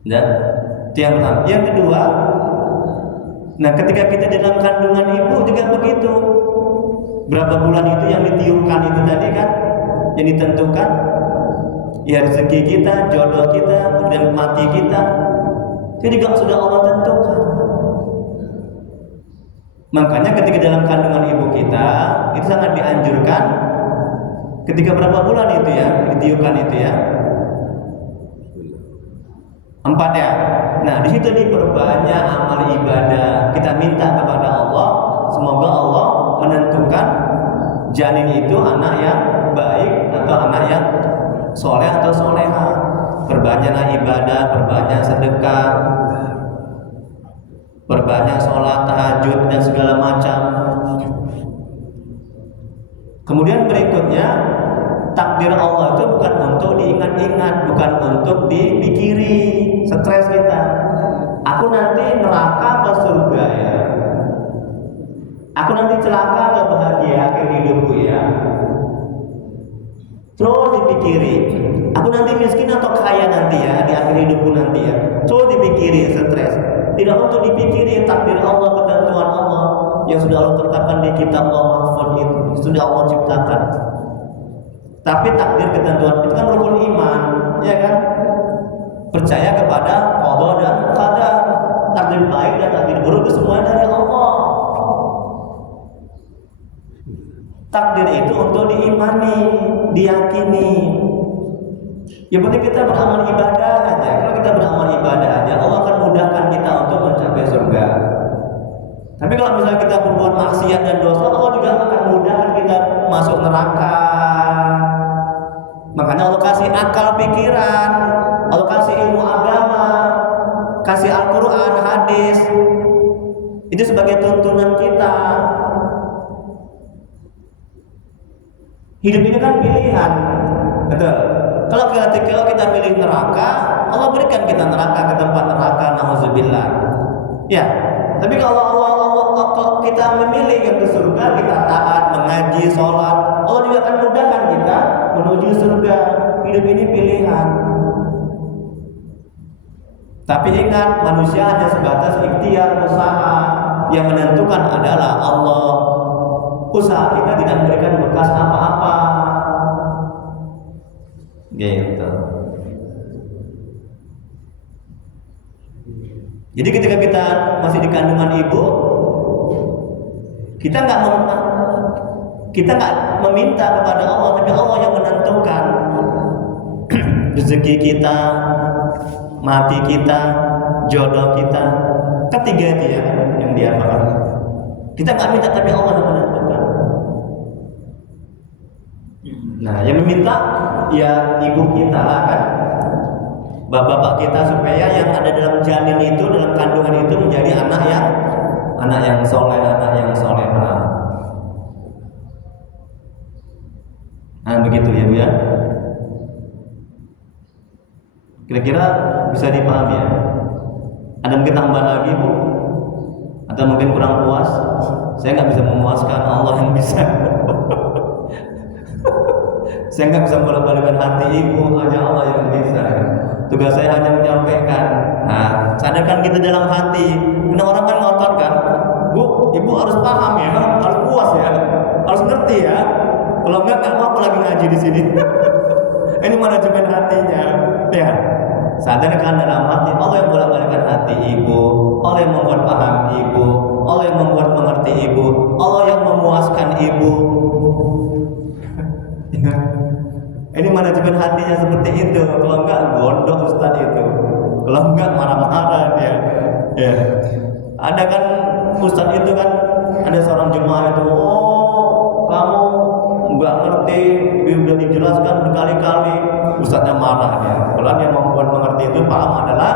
Dan itu yang pertama. Yang kedua, nah ketika kita di dalam kandungan ibu juga begitu. Berapa bulan itu yang ditiupkan itu tadi kan, yang ditentukan, ya rezeki kita, jodoh kita, kemudian mati kita, itu juga sudah Allah tentukan. Makanya ketika dalam kandungan ibu kita itu sangat dianjurkan ketika berapa bulan itu ya ditiupkan itu ya 4 ya. Nah di situ diperbanyak amal ibadah. Kita minta kepada Allah semoga Allah menentukan janin itu anak yang baik atau anak yang soleh atau soleha. Perbanyaklah ibadah, perbanyak sedekah, perbanyak sholat, tahajud dan segala macam. Kemudian berikutnya, takdir Allah itu bukan untuk diingat-ingat, bukan untuk dipikiri, stres kita. Aku nanti neraka atau surga ya? Aku nanti celaka atau bahagia akhir hidupku ya? Terus dipikiri. Aku nanti miskin atau kaya nanti ya di akhir hidupku nanti ya? Terus dipikiri, stres. Tidak untuk dipikiri takdir Allah, ketentuan Allah yang sudah Allah tetapkan di kitab Allah Mahfuz itu, sudah Allah ciptakan. Tapi takdir ketentuan itu kan rukun iman, ya kan? Percaya kepada qada dan qadar, takdir baik dan takdir buruk itu semua dari Allah. Takdir itu untuk diimani, diyakini. Yang penting kita beramal ibadah aja. Kalau kita beramal ibadah aja, Allah akan mudahkan kita untuk mencapai surga. Tapi kalau misalnya kita berbuat maksiat dan dosa, Allah juga akan mudahkan kita masuk neraka. Makanya Allah kasih akal pikiran, Allah kasih ilmu agama, kasih Al-Quran, hadis. Itu sebagai tuntunan kita. Hidup ini kan pilihan, betul. Kalau kita pilih neraka, Allah berikan kita neraka, ke tempat neraka, nauzubillah. Ya, tapi kalau kita memilih yang ke surga, kita taat, mengaji, sholat, Allah juga akan mudahkan kita menuju surga. Hidup ini pilihan. Tapi ingat, manusia hanya sebatas ikhtiar, usaha. Yang menentukan adalah Allah. Usaha kita tidak memberikan bekas apa-apa. Gitu. Jadi ketika kita masih di kandungan ibu, kita nggak meminta kepada Allah, tapi Allah yang menentukan rezeki kita, mati kita, jodoh kita, ketiga dia yang dia apakan. Kita nggak minta, tapi Allah yang menentukan. Nah, yang meminta ya ibu kita lah kan, bapak-bapak kita, supaya yang ada dalam janin itu, dalam kandungan itu menjadi anak yang soleh, anak yang solehah. Nah begitu ya Bu ya. Kira-kira bisa dipahami ya? Ada mungkin tambah lagi Bu? Atau mungkin kurang puas? Saya nggak bisa memuaskan, Allah yang bisa. Saya nggak bisa bolak-balikan hati ibu, hanya Allah yang bisa. Tugas saya hanya menyampaikan. Nah, sadarkan kita dalam hati. Karena orang kan ngotot kan, Bu, ibu harus paham ya, harus puas ya, harus ngerti ya. Kalau nggak mau apa lagi ngaji di sini. Ini manajemen hatinya, ya. Sadarkan dalam hati. Allah yang bolak-balikan hati ibu, Allah yang membuat paham ibu, Allah yang membuat mengerti ibu, Allah yang memuaskan ibu. Ini manajemen hatinya seperti itu. Kalau enggak gondok Ustaz itu. Kalau enggak marah-marah dia. Ya. Ada kan Ustaz itu kan, ada seorang jemaah itu, oh kamu enggak ngerti, sudah dijelaskan berkali-kali. Ustaznya marah dia. Kalau yang membuat mengerti itu paham adalah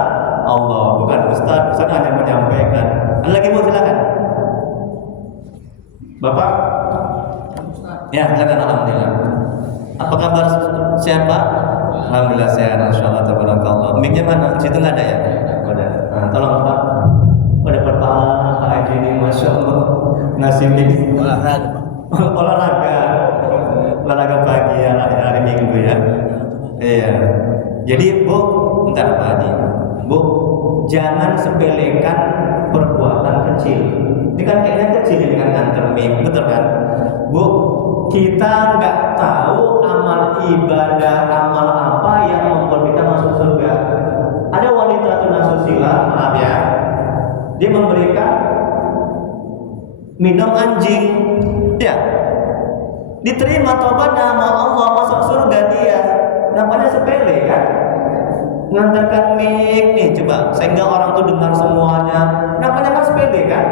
Allah, bukan Ustaz. Ustaz hanya menyampaikan. Ada lagi Bu, silakan. Bapak? Ya, silakan. Alhamdulillah. Apa kabar siapa? Alhamdulillah sehat, insyaallah tabarakallah. Mic-nya mana? Situ nggak ada ya? Ada. Nah, tolong Pak. Pada pertama Pak Haji ini, masya Allah, ngasih mix olahraga pagi ya, hari Minggu ya. Iya. Jadi Bu, bentar Pak Haji. Bu, jangan sepelekan perbuatan kecil. Ini kan kayaknya kecil ini kan nganter mie, betul kan? Bu, kita nggak tahu amal ibadah, amal apa yang membuat kita masuk surga. Ada wanita tunasusila, maaf ya, dia memberikan minum anjing, ya, diterima tobatnya sama Allah, masuk surga dia. Namanya sepele kan? Ngantarkan mic nih, coba sehingga orang tuh dengar semuanya. Namanya kan sepele kan?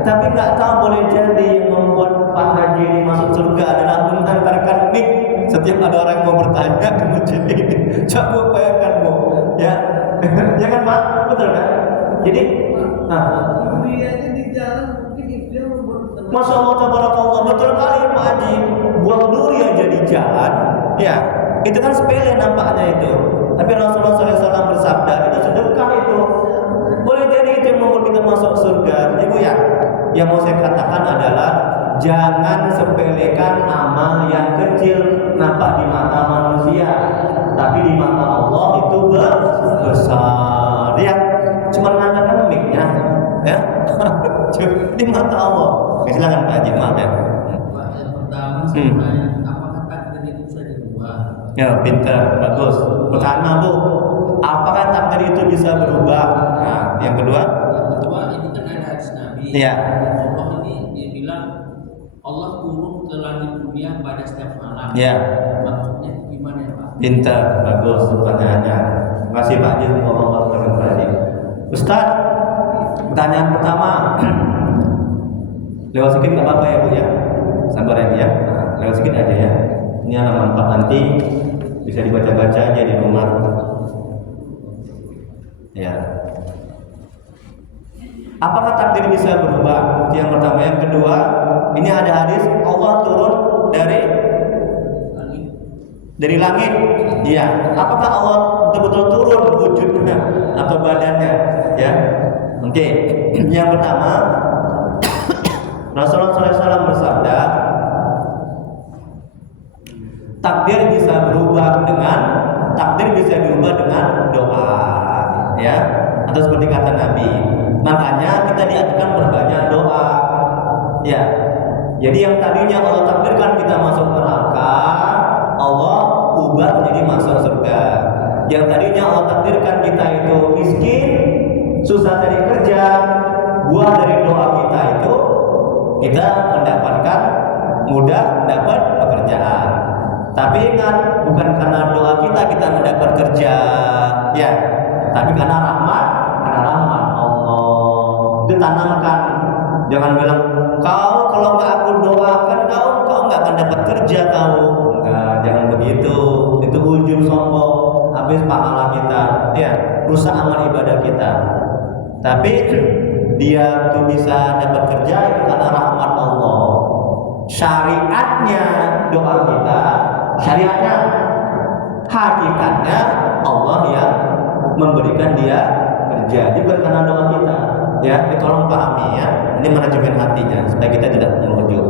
Tapi nggak tahu boleh jadi yang membuat Pak Haji ini masuk surga adalah mengantarkan mic. Setiap ada orang yang mau bertanya ke masjid ini, coba bayangkan Bu, ya, ya kan Pak, betul kan? Jadi, nah, di jalan mungkin dia membuat Masya Allah, tabarakallah, betul kali Pak Haji. Buang duri aja di jalan, ya, itu kan sepele nampaknya itu. Tapi Rasulullah SAW bersabda, itu sedekah itu. Boleh jadi itu yang membuat kita masuk surga. Ibu ya, yang mau saya katakan adalah jangan sepelekan amal yang kecil nampak di mata manusia, tapi di mata Allah itu besar. Ya, cuma mengatakan mic-nya, ya, di mata Allah. Oke, silakan Pak Haji, maaf ya. Yang pertama sebenarnya apakah takdir itu bisa dirubah? Ya, pintar, bagus. Pertama Bu, apakah takdir itu bisa berubah? Nah, yang kedua? Yang kedua ini kan ada hadis Nabi. Iya. Allah ini dia bilang Allah turun ke langit dunia pada setiap malam. Iya. Maksudnya gimana ya Pak? Pintar, bagus pertanyaannya. Terima kasih Pak Haji, ngomong tadi. Ustaz, pertanyaan pertama. Lewat sedikit nggak apa-apa ya Bu ya, sabar ya Bu ya. Nah, lewat sedikit aja ya. Ini halaman 4 nanti bisa dibaca-baca aja di rumah. Ya. Apakah takdir bisa berubah? Itu yang pertama. Yang kedua, ini ada hadis Allah turun dari langit. Iya. Apakah Allah betul-betul turun wujudnya atau badannya? Ya. Oke. Yang pertama, Rasulullah SAW bersabda, takdir bisa berubah dengan doa, ya, atau seperti kata Nabi. Makanya kita diajarkan berbanyak doa, ya. Jadi yang tadinya Allah takdirkan kita masuk neraka, Allah ubah menjadi masuk surga. Yang tadinya Allah takdirkan kita itu miskin, susah cari kerja, buah dari doa kita itu kita mendapatkan mudah dapat pekerjaan. Tapi ingat, bukan karena doa kita mendapat kerja, ya, tapi karena rahmat Allah. Itu tanamkan. Jangan bilang kau kalau nggak aku doakan kau nggak akan dapat kerja kau. Enggak, jangan begitu. Itu ujub sombong, habis pahala kita, ya, rusak amal ibadah kita. Tapi dia tuh bisa dapat kerja itu karena rahmat Allah. Syariatnya doa kita, syariatnya, hakikatnya Allah yang memberikan dia kerja. Jadi bukan karena doa kita, ya. Tolong pahami ya. Ini manajemen hatinya supaya kita tidak merujuk.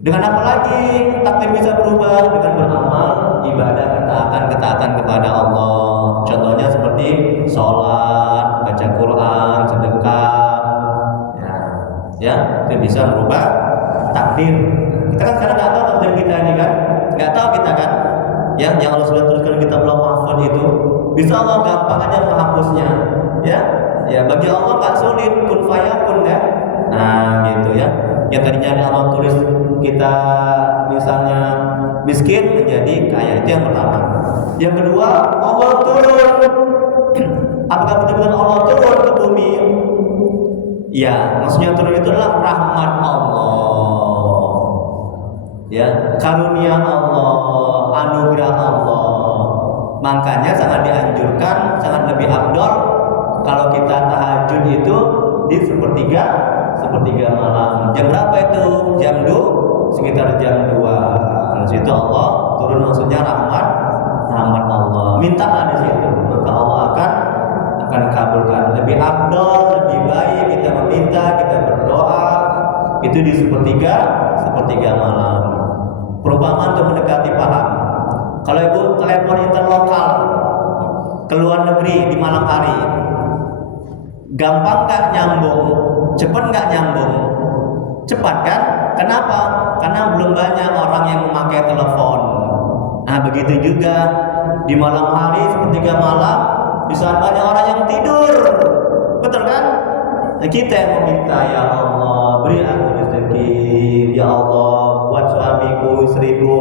Dengan apa lagi takdir bisa berubah? Dengan beramal ibadah, ketaatan kepada Allah. Contohnya seperti sholat, baca Quran, sedekah, ya, itu bisa merubah takdir. Kita kan sekarang nggak tahu takdir kita ini kan, nggak tahu kita kan, ya, yang Allah sudah tuliskan kita belum mahfuz itu, bisa Allah gampang aja menghapusnya, ya. Ya, bagi Allah nggak sulit, kun fayakun ya. Nah, gitu ya. Yang tadinya Allah tulis kita misalnya miskin menjadi kaya, itu yang pertama. Yang kedua, Allah turun. Apakah betul-betul Allah turun ke bumi? Ya, maksudnya turun itu adalah rahmat Allah, ya, karunia Allah, anugerah Allah. Makanya sangat dianjurkan, sangat lebih afdol kalau kita tahajud itu di sepertiga malam. Jam berapa itu? Jam 2, sekitar jam 2. Di situ Allah turun, maksudnya rahmat Allah. Mintalah di situ, maka Allah akan akan kabulkan. Lebih afdol, lebih baik kita meminta, kita berdoa itu di sepertiga malam. Perumpamaan untuk mendekati paham. Kalau ibu telepon interlokal ke luar negeri di malam hari, gampang nggak nyambung? Cepat nggak nyambung? Cepat kan? Kenapa? Karena belum banyak orang yang memakai telepon. Nah begitu juga di malam hari sepertiga malam, di saat banyak orang yang tidur, betul kan? Nah, kita yang meminta, ya Allah beri aku rezeki, ya Allah buat suamiku, istriku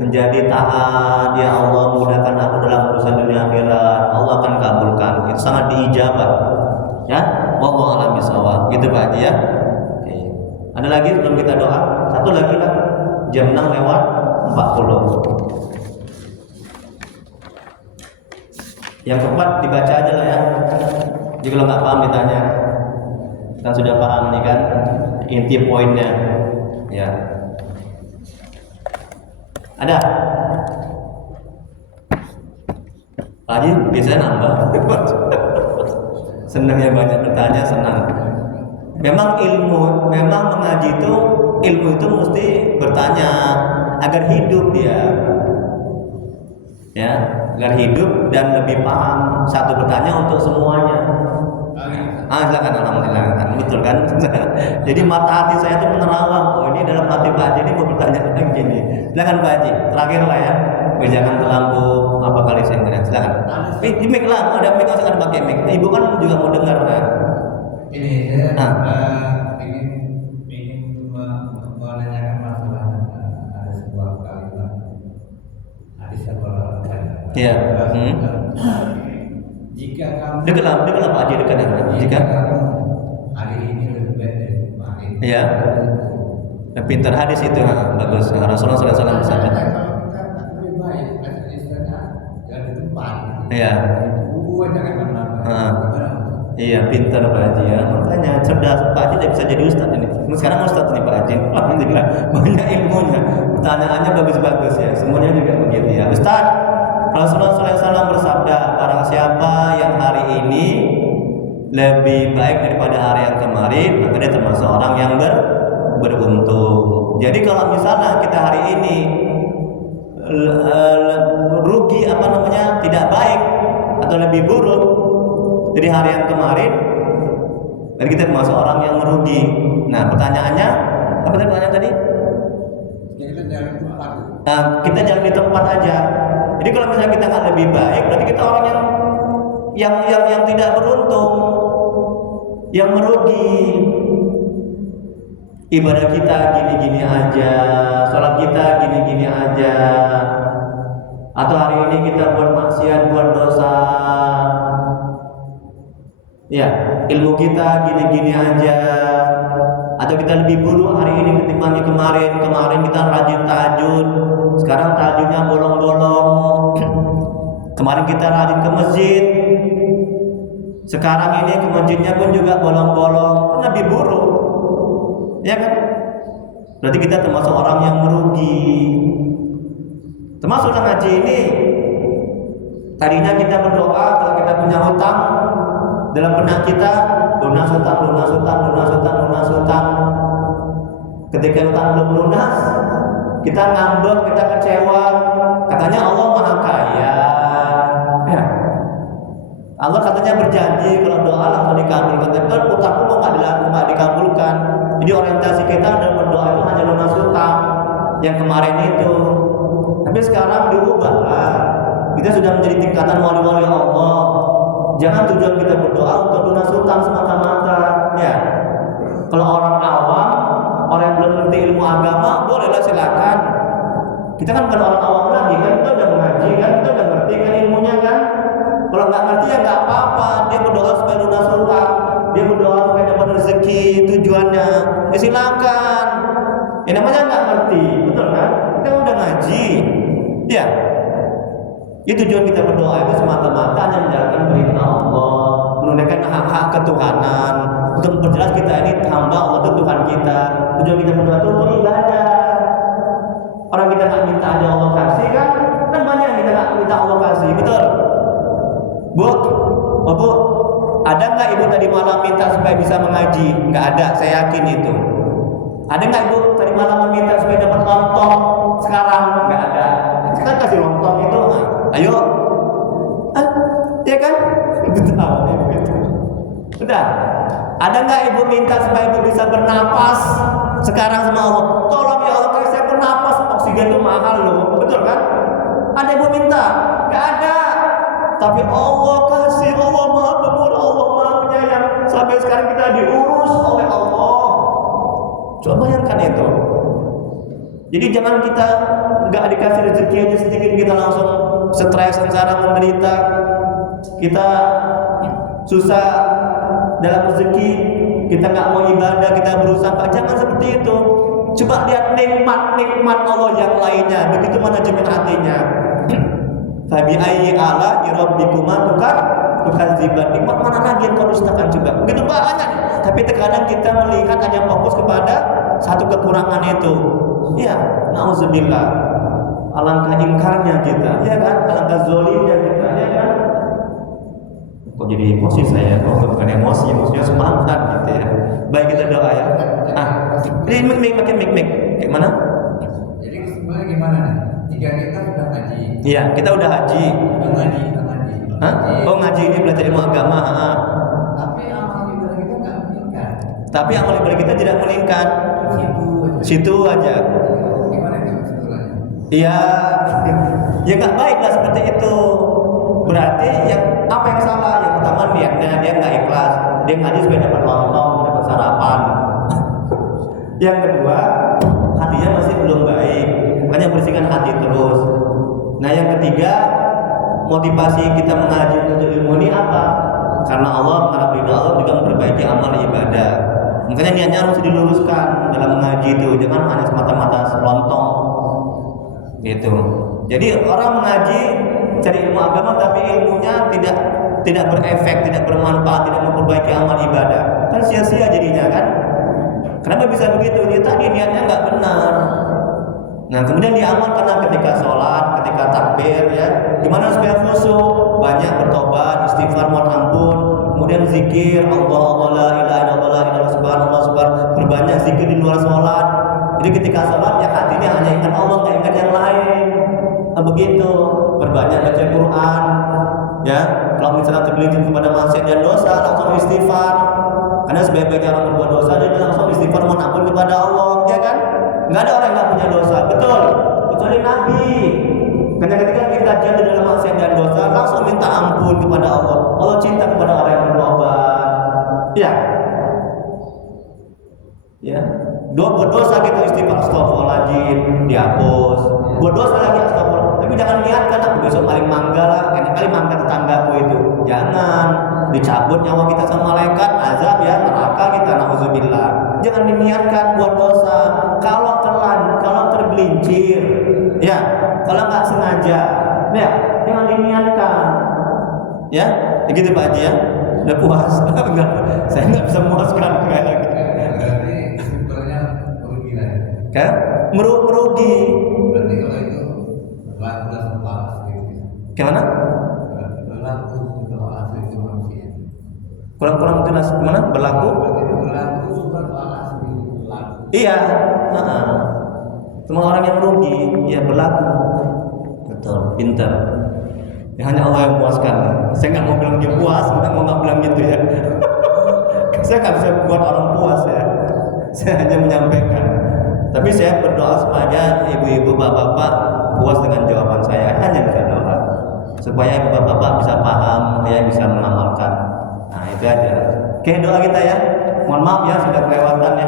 menjadi taat, ya Allah mudahkan aku dalam urusan dunia akhirat, Allah akan kabulkan. Itu sangat diijabah, ya. Wallahu a'lam bishawab. Gitu Pak Haji ya. Oke. Ada lagi sebelum kita doa? Satu lagi lah. Jam 6:40. Yang keempat dibaca aja lah ya. Jadi kalau nggak paham ditanya. Kan sudah paham nih kan inti poinnya. Ya. Ada? Pak Haji biasanya nambah. Senang ya banyak bertanya, senang. Memang mengaji itu ilmu itu mesti bertanya agar hidup dia. Ya, agar hidup dan lebih paham. Satu bertanya untuk semuanya. Silakan, alhamdulillah kan betul kan. Jadi mata hati saya itu menerawang. Oh ini dalam hati Pak Haji ini mau bertanya lagi nih. Silakan Pak Haji, terakhir lah ya. Jangan terlalu apa kali saya internet. Silakan. Di mic lah, ada mic jangan pakai mic. Ibu kan juga mau dengar kan. Ini saya ingin menanyakan masalah ada sebuah kalimat hadis sekolah. Iya. Jika kamu Dekatlah Pak Haji dekat ya. Jika kamu hari ini lebih baik dari kemarin. Iya. Pintar hadis itu, bagus. Rasulullah SAW bersabda. Kalau kita tak lebih baik, istilahnya jangan di tempat. Iya. Jangan kemana-mana. Iya, pintar Pak Haji ya. Makanya cerdas Pak Haji tidak bisa jadi ustadz ini. Sekarang ustadz nih Pak Haji. Alhamdulillah banyak ilmunya. Pertanyaannya bagus-bagus ya. Semuanya juga begitu ya. Ustadz, Rasulullah SAW bersabda, barang siapa yang hari ini lebih baik daripada hari yang kemarin, maka dia termasuk orang yang beruntung. Jadi kalau misalnya kita hari ini rugi tidak baik atau lebih buruk dari hari yang kemarin, dan kita termasuk orang yang merugi. Nah pertanyaannya apa pertanyaan tadi? Kita jangan di tempat aja. Jadi kalau misalnya kita nggak lebih baik, berarti kita orang yang tidak beruntung, yang merugi. Ibadah kita gini-gini aja, sholat kita gini-gini aja, atau hari ini kita buat maksiat, buat dosa. Ya, ilmu kita gini-gini aja, atau kita lebih buruk hari ini ketimbang kemarin. Kemarin kita rajin tahajud, sekarang tahajudnya bolong-bolong. Kemarin kita rajin ke masjid, sekarang ini ke masjidnya pun juga bolong-bolong. Kan lebih buruk, ya kan? Berarti kita termasuk orang yang merugi. Termasuk dalam ngaji ini, tadinya kita berdoa kalau kita punya hutang, dalam benak kita lunas hutang. Ketika hutang belum lunas, kita ngambek, kita kecewa. Katanya Allah Maha Kaya. Ya. Allah katanya berjanji kalau doa langsung dikabulkan. Tapi kan hutangku mau nggak dikabulkan. Jadi orientasi kita dalam berdoa itu hanya lunas hutang yang kemarin itu. Tapi sekarang diubah. Kita sudah menjadi tingkatan wali-wali Allah. Jangan tujuan kita berdoa untuk lunas hutang semata-mata, ya. Kalau orang awam, orang yang belum ngerti ilmu agama, bolehlah silakan. Kita kan bukan orang awam lagi, kan kita udah mengaji, kan kita udah ngerti kan ilmunya kan. Kalau nggak ngerti ya nggak apa-apa. Dia berdoa supaya lunas hutang, dia berdoa supaya dapat rezeki, tujuannya. Ya silakan. Yang namanya nggak ngerti, betul kan? Kita udah ngaji, ya. Itu tujuan kita berdoa itu semata-mata hanya menjalankan perintah Allah, menunaikan hak-hak ketuhanan, untuk memperjelas kita ini hamba Allah itu Tuhan kita. Tujuan kita berdoa itu untuk ibadah. Orang kita nggak minta aja Allah kasih kan banyak yang kita nggak minta Allah kasih, betul? Bu, Ada nggak ibu tadi malam minta supaya bisa mengaji? Nggak ada, saya yakin itu. Ada nggak ibu tadi malam meminta supaya dapat lontong sekarang? Nggak ada. Sekarang kasih lontong itu, ayo. Ya kan? Betul, begitu. Sudah. Ada nggak ibu minta supaya ibu bisa bernapas sekarang sama Allah? Tolong ya Allah, kayak saya bernapas, oksigen itu mahal loh, betul kan? Ada ibu minta? Nggak ada. Tapi Allah kasih, Allah maha pemurah, Allah maha penyayang. Sampai sekarang kita diurus oleh Allah. Coba bayangkan itu. Jadi jangan kita nggak dikasih rezeki aja sedikit kita langsung stres, sengsara, menderita. Kita susah dalam rezeki, kita nggak mau ibadah, kita berusaha. Jangan seperti itu. Coba lihat nikmat-nikmat Allah yang lainnya. Begitu manajemen hatinya. Fabi ayyi ala rabbikuma tukadziban. Nikmat mana lagi yang kau dustakan juga? Begitu banyak. Tapi terkadang kita melihat hanya fokus kepada satu kekurangan itu. Ya, nauzubillah. Alangkah ingkarnya kita, ya kan? Alangkah zolimnya kita, ya kan? Kok jadi emosi saya? Kok bukan emosi, maksudnya semangat gitu ya. Baik, kita doa ya. Ini mik. Gimana? Jadi kesimpulannya gimana nih? Jika kita sudah ngaji. Iya, kita udah haji. Udah ngaji. Hah? Oh, ngaji ini belajar ilmu agama. Tapi amal ibadah kita nggak meningkat. Tapi amal ibadah kita tidak meningkat. Situ aja. Gimana itu kesimpulannya? Iya, ya nggak baik lah seperti itu. Berarti yang apa yang salah? Yang pertama niatnya dia nggak ikhlas. Dia ngaji supaya dapat lontong, dapat sarapan. Yang kedua, hatinya masih belum baik. Makanya bersihkan hati terus. Nah, yang ketiga, motivasi kita mengaji untuk ilmu ini apa? Karena Allah mengharap ridha Allah juga memperbaiki amal ibadah. Makanya niatnya harus diluruskan dalam mengaji itu, jangan hanya semata-mata lontong. Gitu. Jadi orang mengaji cari ilmu agama tapi ilmunya tidak berefek, tidak bermanfaat, tidak memperbaiki amal ibadah. Kan sia-sia jadinya kan? Kenapa bisa begitu? Dia tadi niatnya nggak benar. Nah, kemudian diamalkan ketika sholat, ketika takbir, ya. Gimana supaya khusyuk? Banyak bertobat, istighfar, mohon ampun, kemudian zikir, Allah la ilaha illallah, subhanallah, berbanyak zikir di luar sholat. Jadi ketika sholat ya hatinya hanya ingat Allah, nggak ingat yang lain. Nah, begitu. Berbanyak baca Quran, ya. Kalau misalnya tergelincir kepada maksiat dan dosa, langsung istighfar. Karena sebaik-baiknya orang berbuat dosa, dia langsung istighfar, mohon ampun kepada Allah, ya kan? Nggak ada orang yang nggak punya dosa, betul, kecuali Nabi. Karena ketika kita jatuh dalam maksiat dan dosa, langsung minta ampun kepada Allah. Allah cinta kepada orang yang bertobat. Ya, buat dosa kita istighfar, astagfirullahaladzim, dihapus. Buat dosa lagi astagfirullah. Tapi jangan niatkan aku besok paling mangga lah, enak kali mangga tetanggaku itu. Jangan dicabut nyawa kita sama malaikat, azab ya, neraka kita, nauzubillah. Jangan diniatkan buat dosa. Kalau tergelincir, ya, kalau nggak sengaja, ya, jangan diniatkan. Ya, begitu Pak Haji ya. Udah puas? Enggak, saya nggak bisa memuaskan kayak lagi. Berarti kesimpulannya merugi lah. Kan? Merugi. Berarti kalau itu berlaku setelah asli. Gimana? Berlaku setelah asli itu manusia. Kurang jelas gimana? Berlaku? Berlaku setelah asli berlaku. Iya. Semua orang yang merugi, ya berlaku. Betul, pintar. Ya hanya Allah yang puaskan. Saya nggak mau bilang dia puas, nggak bilang gitu ya. Saya nggak bisa buat orang puas ya. Saya hanya menyampaikan. Tapi saya berdoa supaya ibu-ibu, bapak-bapak puas dengan jawaban saya. Hanya bisa doa supaya bapak-bapak bisa paham, ya bisa mengamalkan. Nah itu aja. Oke, doa kita ya. Mohon maaf ya sudah kelewatan ya.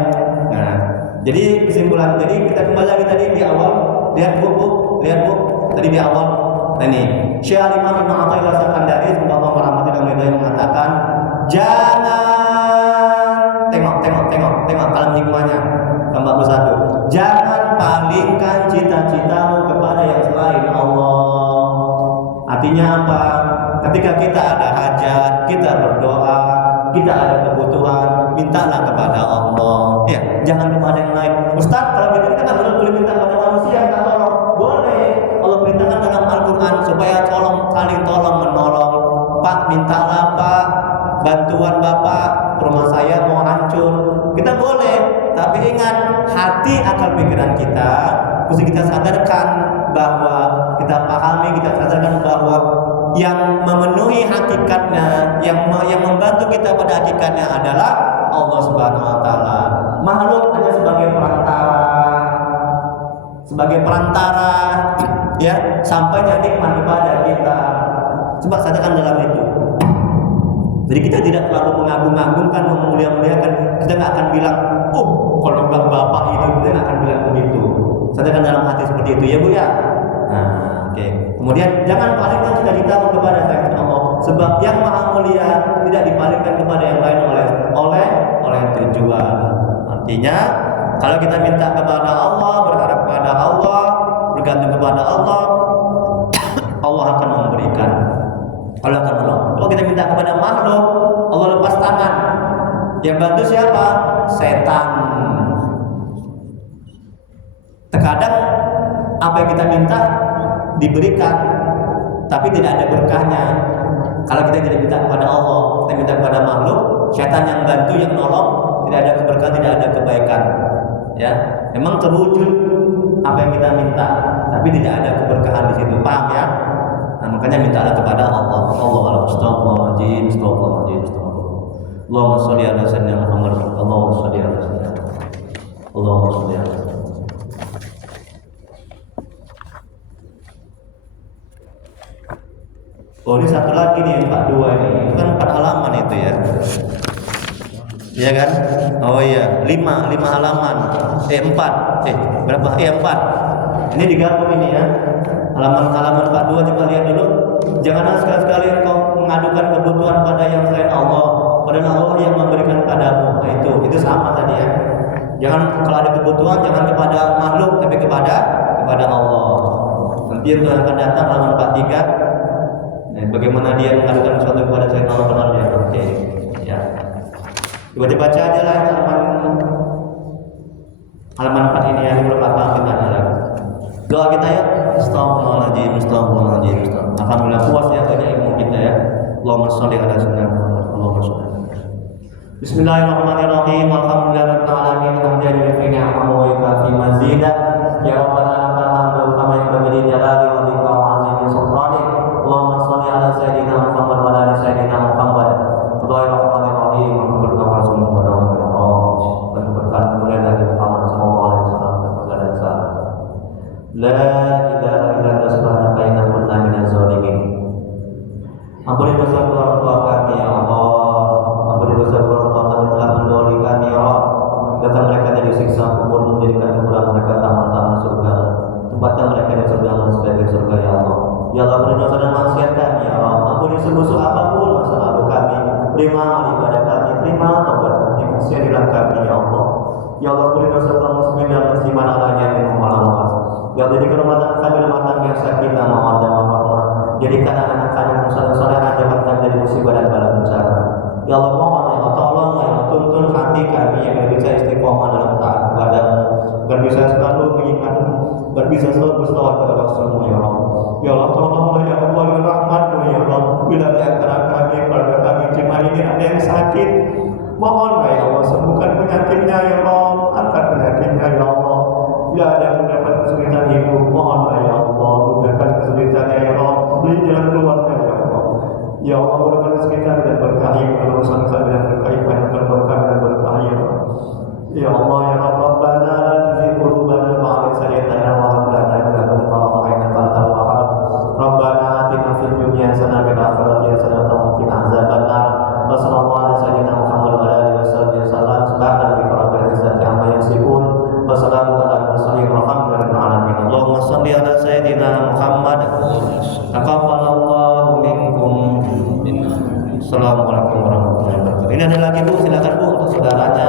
Nah, jadi kesimpulan. Jadi kita kembali lagi tadi di awal. Lihat bu, tadi di awal. Nah ini Syekh Al-Imam Ibnu Athaillah Sakandari, semoga Allah merahmati dan meridai, mengatakan jangan tengok alam hikmahnya. Tambah bersatu. Jangan palingkan cita-citamu kepada yang selain Allah. Artinya apa? Ketika kita ada hajat, kita berdoa, kita ada kebutuhan, mintalah kepada Allah. Ya, jangan kepada yang lain. Ustaz, kalau gitu kita nggak boleh minta kepada manusia, kita tolong. Boleh. Allah perintahkan dalam Al-Quran supaya saling tolong menolong. Pak, mintalah Pak bantuan Bapak, rumah saya mau hancur. Kita boleh, tapi ingat, hati akal pikiran kita mesti kita sadarkan bahwa kita pahami, kita sadarkan bahwa yang memenuhi hakikatnya, yang membantu kita pada hakikatnya adalah Allah Subhanahu wa taala. Makhluk hanya sebagai perantara ya, sampainya nikmat kepada kita. Coba sadarkan dalam itu. Jadi kita tidak terlalu mengagung-agungkan, memulia-muliakan. Kita nggak akan bilang, oh kalau nggak Bapak itu, kita nggak akan bilang begitu. Sadarkan dalam hati seperti itu ya Bu ya. Nah, oke. Kemudian jangan palingkan cita-cita kepada selain Allah, sebab yang maha mulia tidak dipalingkan kepada yang lain oleh tujuan. Artinya, kalau kita minta kepada Allah, berharap kepada Allah, bergantung kepada Allah, Allah akan memberikan. Allah akan menolong. Kalau kita minta kepada makhluk, Allah lepas tangan. Yang bantu siapa? Setan. Terkadang apa yang kita minta diberikan, tapi tidak ada berkahnya. Kalau kita tidak minta kepada Allah, kita minta kepada makhluk, setan yang bantu, yang nolong, tidak ada keberkahan, tidak ada kebaikan. Ya, memang terwujud apa yang kita minta, tapi tidak ada keberkahan di situ. Paham ya? Nah, makanya mintalah kepada Allah. Astagfirullahaladzim, astagfirullahaladzim, astagfirullah. Allahumma sholli ala sayyidina Muhammad. Allahumma sholli ala sayyidina Muhammad. Allahumma sholli ala sayyidina. Oh, ini satu lagi nih, 42 ini. Itu kan 4 halaman itu ya. Iya kan? Oh iya, 5 halaman. 4. Berapa? 4. Ini digabung ini ya. Halaman 42 coba lihat dulu. Janganlah sekali-sekali engkau mengadukan kebutuhan pada yang selain Allah, padahal Allah yang memberikan padamu. Nah, itu sama tadi ya. Jangan kalau ada kebutuhan jangan kepada makhluk, tapi kepada Allah. Nanti yang akan datang halaman 43. Nah, bagaimana dia mengadukan sesuatu kepada selain Allah, benar ya? Oke. Ya. Coba dibaca aja lah halaman 4 ini ya, belum apa kita ada. Doa kita ya. Astagfirullahaladzim, astagfirullahaladzim. Alhamdulillah puas ya banyak ilmu kita ya. Allahumma sholli ala sayyidina Muhammad. Allahumma sholli. Bismillahirrahmanirrahim. Alhamdulillahirabbil alamin. Hamdan yufi ni'amahu wa yukafi mazidah. Ya Rabbana lakal hamdu kama yanbaghi li jalali wajhika wa 'azimi sultanik. Allahumma sholli ala sayyidina Muhammad wa ala sayyidina Muhammad. Bismillahirrahmanirrahim. Alhamdulillah wa sallallahu alaihi wasallam. Dan berkat kemuliaan Nabi Muhammad sallallahu alaihi wasallam dan salam. La ilaha illa anta subhanaka inna kunna minaz zalimin. Ampuni dosa orang tua kami ya Allah. Ampuni dosa orang tua kami telah mendolimi kami ya Allah. Datang mereka dari siksa kubur, menjadikan kuburan mereka taman-taman surga. Tempatkan mereka di surga sebagai surga ya Allah. Ya Allah, ampuni dosa dan maksiat kami ya Allah. Ampuni sebesar apapun masa lalu kami. Terima ibadah kami, terima taubat kami, kasihanilah kami ya Allah. Ya Allah, ampuni dosa kaum muslimin dan muslimat alaihi minhum wal ya jadikan rumah tangga kami rumah tangga yang sakinah mawaddah warahmah. Jadikan anak-anak kami saleh-salehah, jangan kami dari musibah dan bala bencana. Ya Allah, mohon ya Allah, tolong ya Allah, tuntun hati kami yang bisa istiqomah dalam taat kepada-Mu, agar bisa selalu mengingat-Mu, agar bisa selalu berselawat kepada Rasul-Mu ya Allah. Ya Allah, tolonglah ya Allah, ya rahmat-Mu ya Allah. Bila di antara kami, keluarga kami, jemaah ini ada yang sakit, mohonlah ya Allah, sembuhkan penyakitnya ya Allah, angkat penyakitnya ya Allah. Bila ada yang mendapat kesulitan hidup, mohonlah ya Allah, mudahkan kesulitannya ya Allah, beri jalan keluarnya ya Allah. Ya Allah, mudahkan rezeki kami dan berkahi, urusan kami dan berkahi, banyakkan berkah dan berkah ya Allah. Ya Allah ya Rabbana la tuzigh qulubana ba'da idh hadaytana wa hab lana min ladunka rahmah innaka antal wahhab. Rabbana atina fid dunya hasanah wa fil akhirati hasanah wa qina azabannar. Wassallallahu ala sayyidina Muhammad wa ala alihi wasallam. Subhana rabbika rabbil izzati amma yasifun. Wassalamu ala mursalin walhamdulillahi alamin. Allahumma shalli ala sayyidina Muhammad. Taqabbalallahu minkum. Assalamualaikum warahmatullahi wabarakatuh. Ini ada lagi Bu, silakan Bu untuk saudaranya.